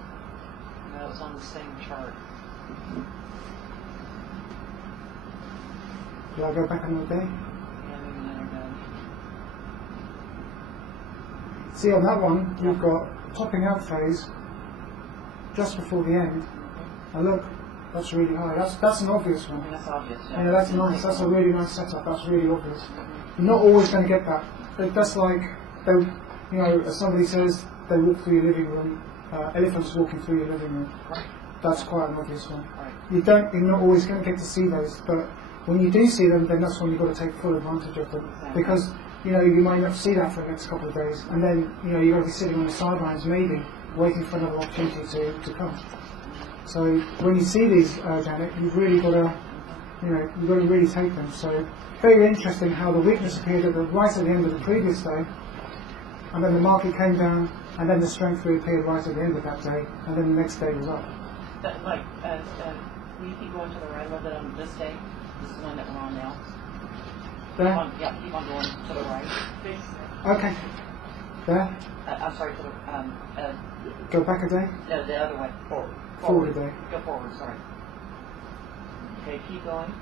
No, it was on the same chart. Do I go back another day? Yeah, maybe another done. See, on that one, you've got topping out phase just before the end. And look, that's really high. That's an obvious one. That's obvious. Yeah, that's nice. That's a really nice setup. That's really obvious. You're not always going to get that. That's like, as somebody says, they walk through your living room. Elephants walking through your living room. That's quite an obvious one. You're not always going to get to see those, but when you do see them, then that's when you've got to take full advantage of them. Because, you might not see that for the next couple of days, and then, you've got to be sitting on the sidelines maybe, waiting for another opportunity to come. So when you see these, Janet, you've really got to, you've got to really take them. So very interesting how the weakness appeared right at the end of the previous day, and then the market came down, and then the strength reappeared right at the end of that day, and then the next day was up. But will you keep going to the right a little bit on this day? This is the one that we're on now. There? Keep on going to the right. Okay. There? I'm sorry, to the, Go back a day? no, the other way. Forward a day. Go forward, sorry. Okay, keep going.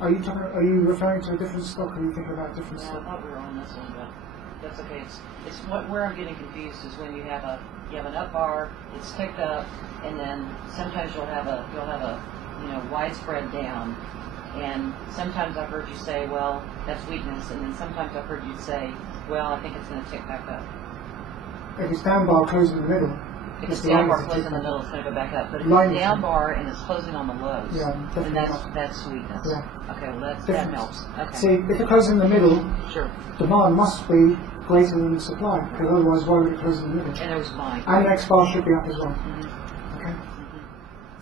Are you referring to a different stock, or are you thinking about a different No, I stock? thought we were on this one, but that's okay. It's where I'm getting confused is when you have an up bar, it's ticked up, and then sometimes you'll have a widespread down, and sometimes I've heard you say, well, that's weakness, and then sometimes I've heard you say, well, I think it's going to tick back up. If it's down bar closing in the middle, If it's the down line bar is closing in the middle, it's going to go back up. But if Line it's is- down bar and it's closing on the lows, Yeah, then definitely that's sweetness. Yeah. Okay, well that Different. helps. Okay. See, if it closes in the middle, Sure. demand must be greater than the supply, because otherwise why would it close in the middle? And there's mine. And the next bar should be up as well. Mhm. Okay.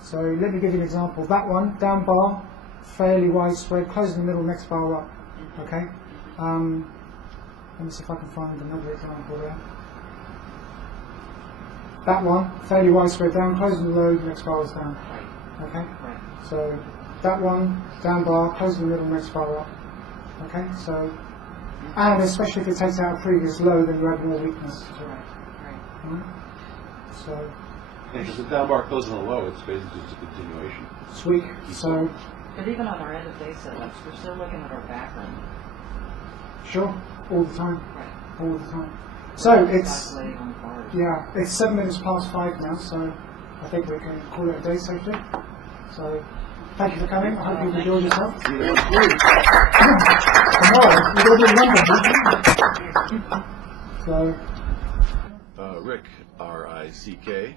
So let me give you an example. That one, down bar, fairly widespread, closing the middle, next bar up. Okay. Let me see if I can find another example there. That one, fairly widespread down, closing the low, next bar is down. Right. Okay. Right. So that one, down bar, closing the middle, next bar up. Okay. So, and especially if it takes out a previous low, then you add more weakness to it. Right. Right? So Because the down bar closes on a low, it's basically just a continuation. it's weak. So But even on our end of day setups, we're still looking at our background. sure, all the time, Right. all the time. So it's Calculating on the bars. yeah, it's 7 minutes past 5 now. So I think we can call it a day safely. So thank you for coming. I hope you've enjoyed yourself. Tomorrow, you will be in London. So Rick, R-I-C-K,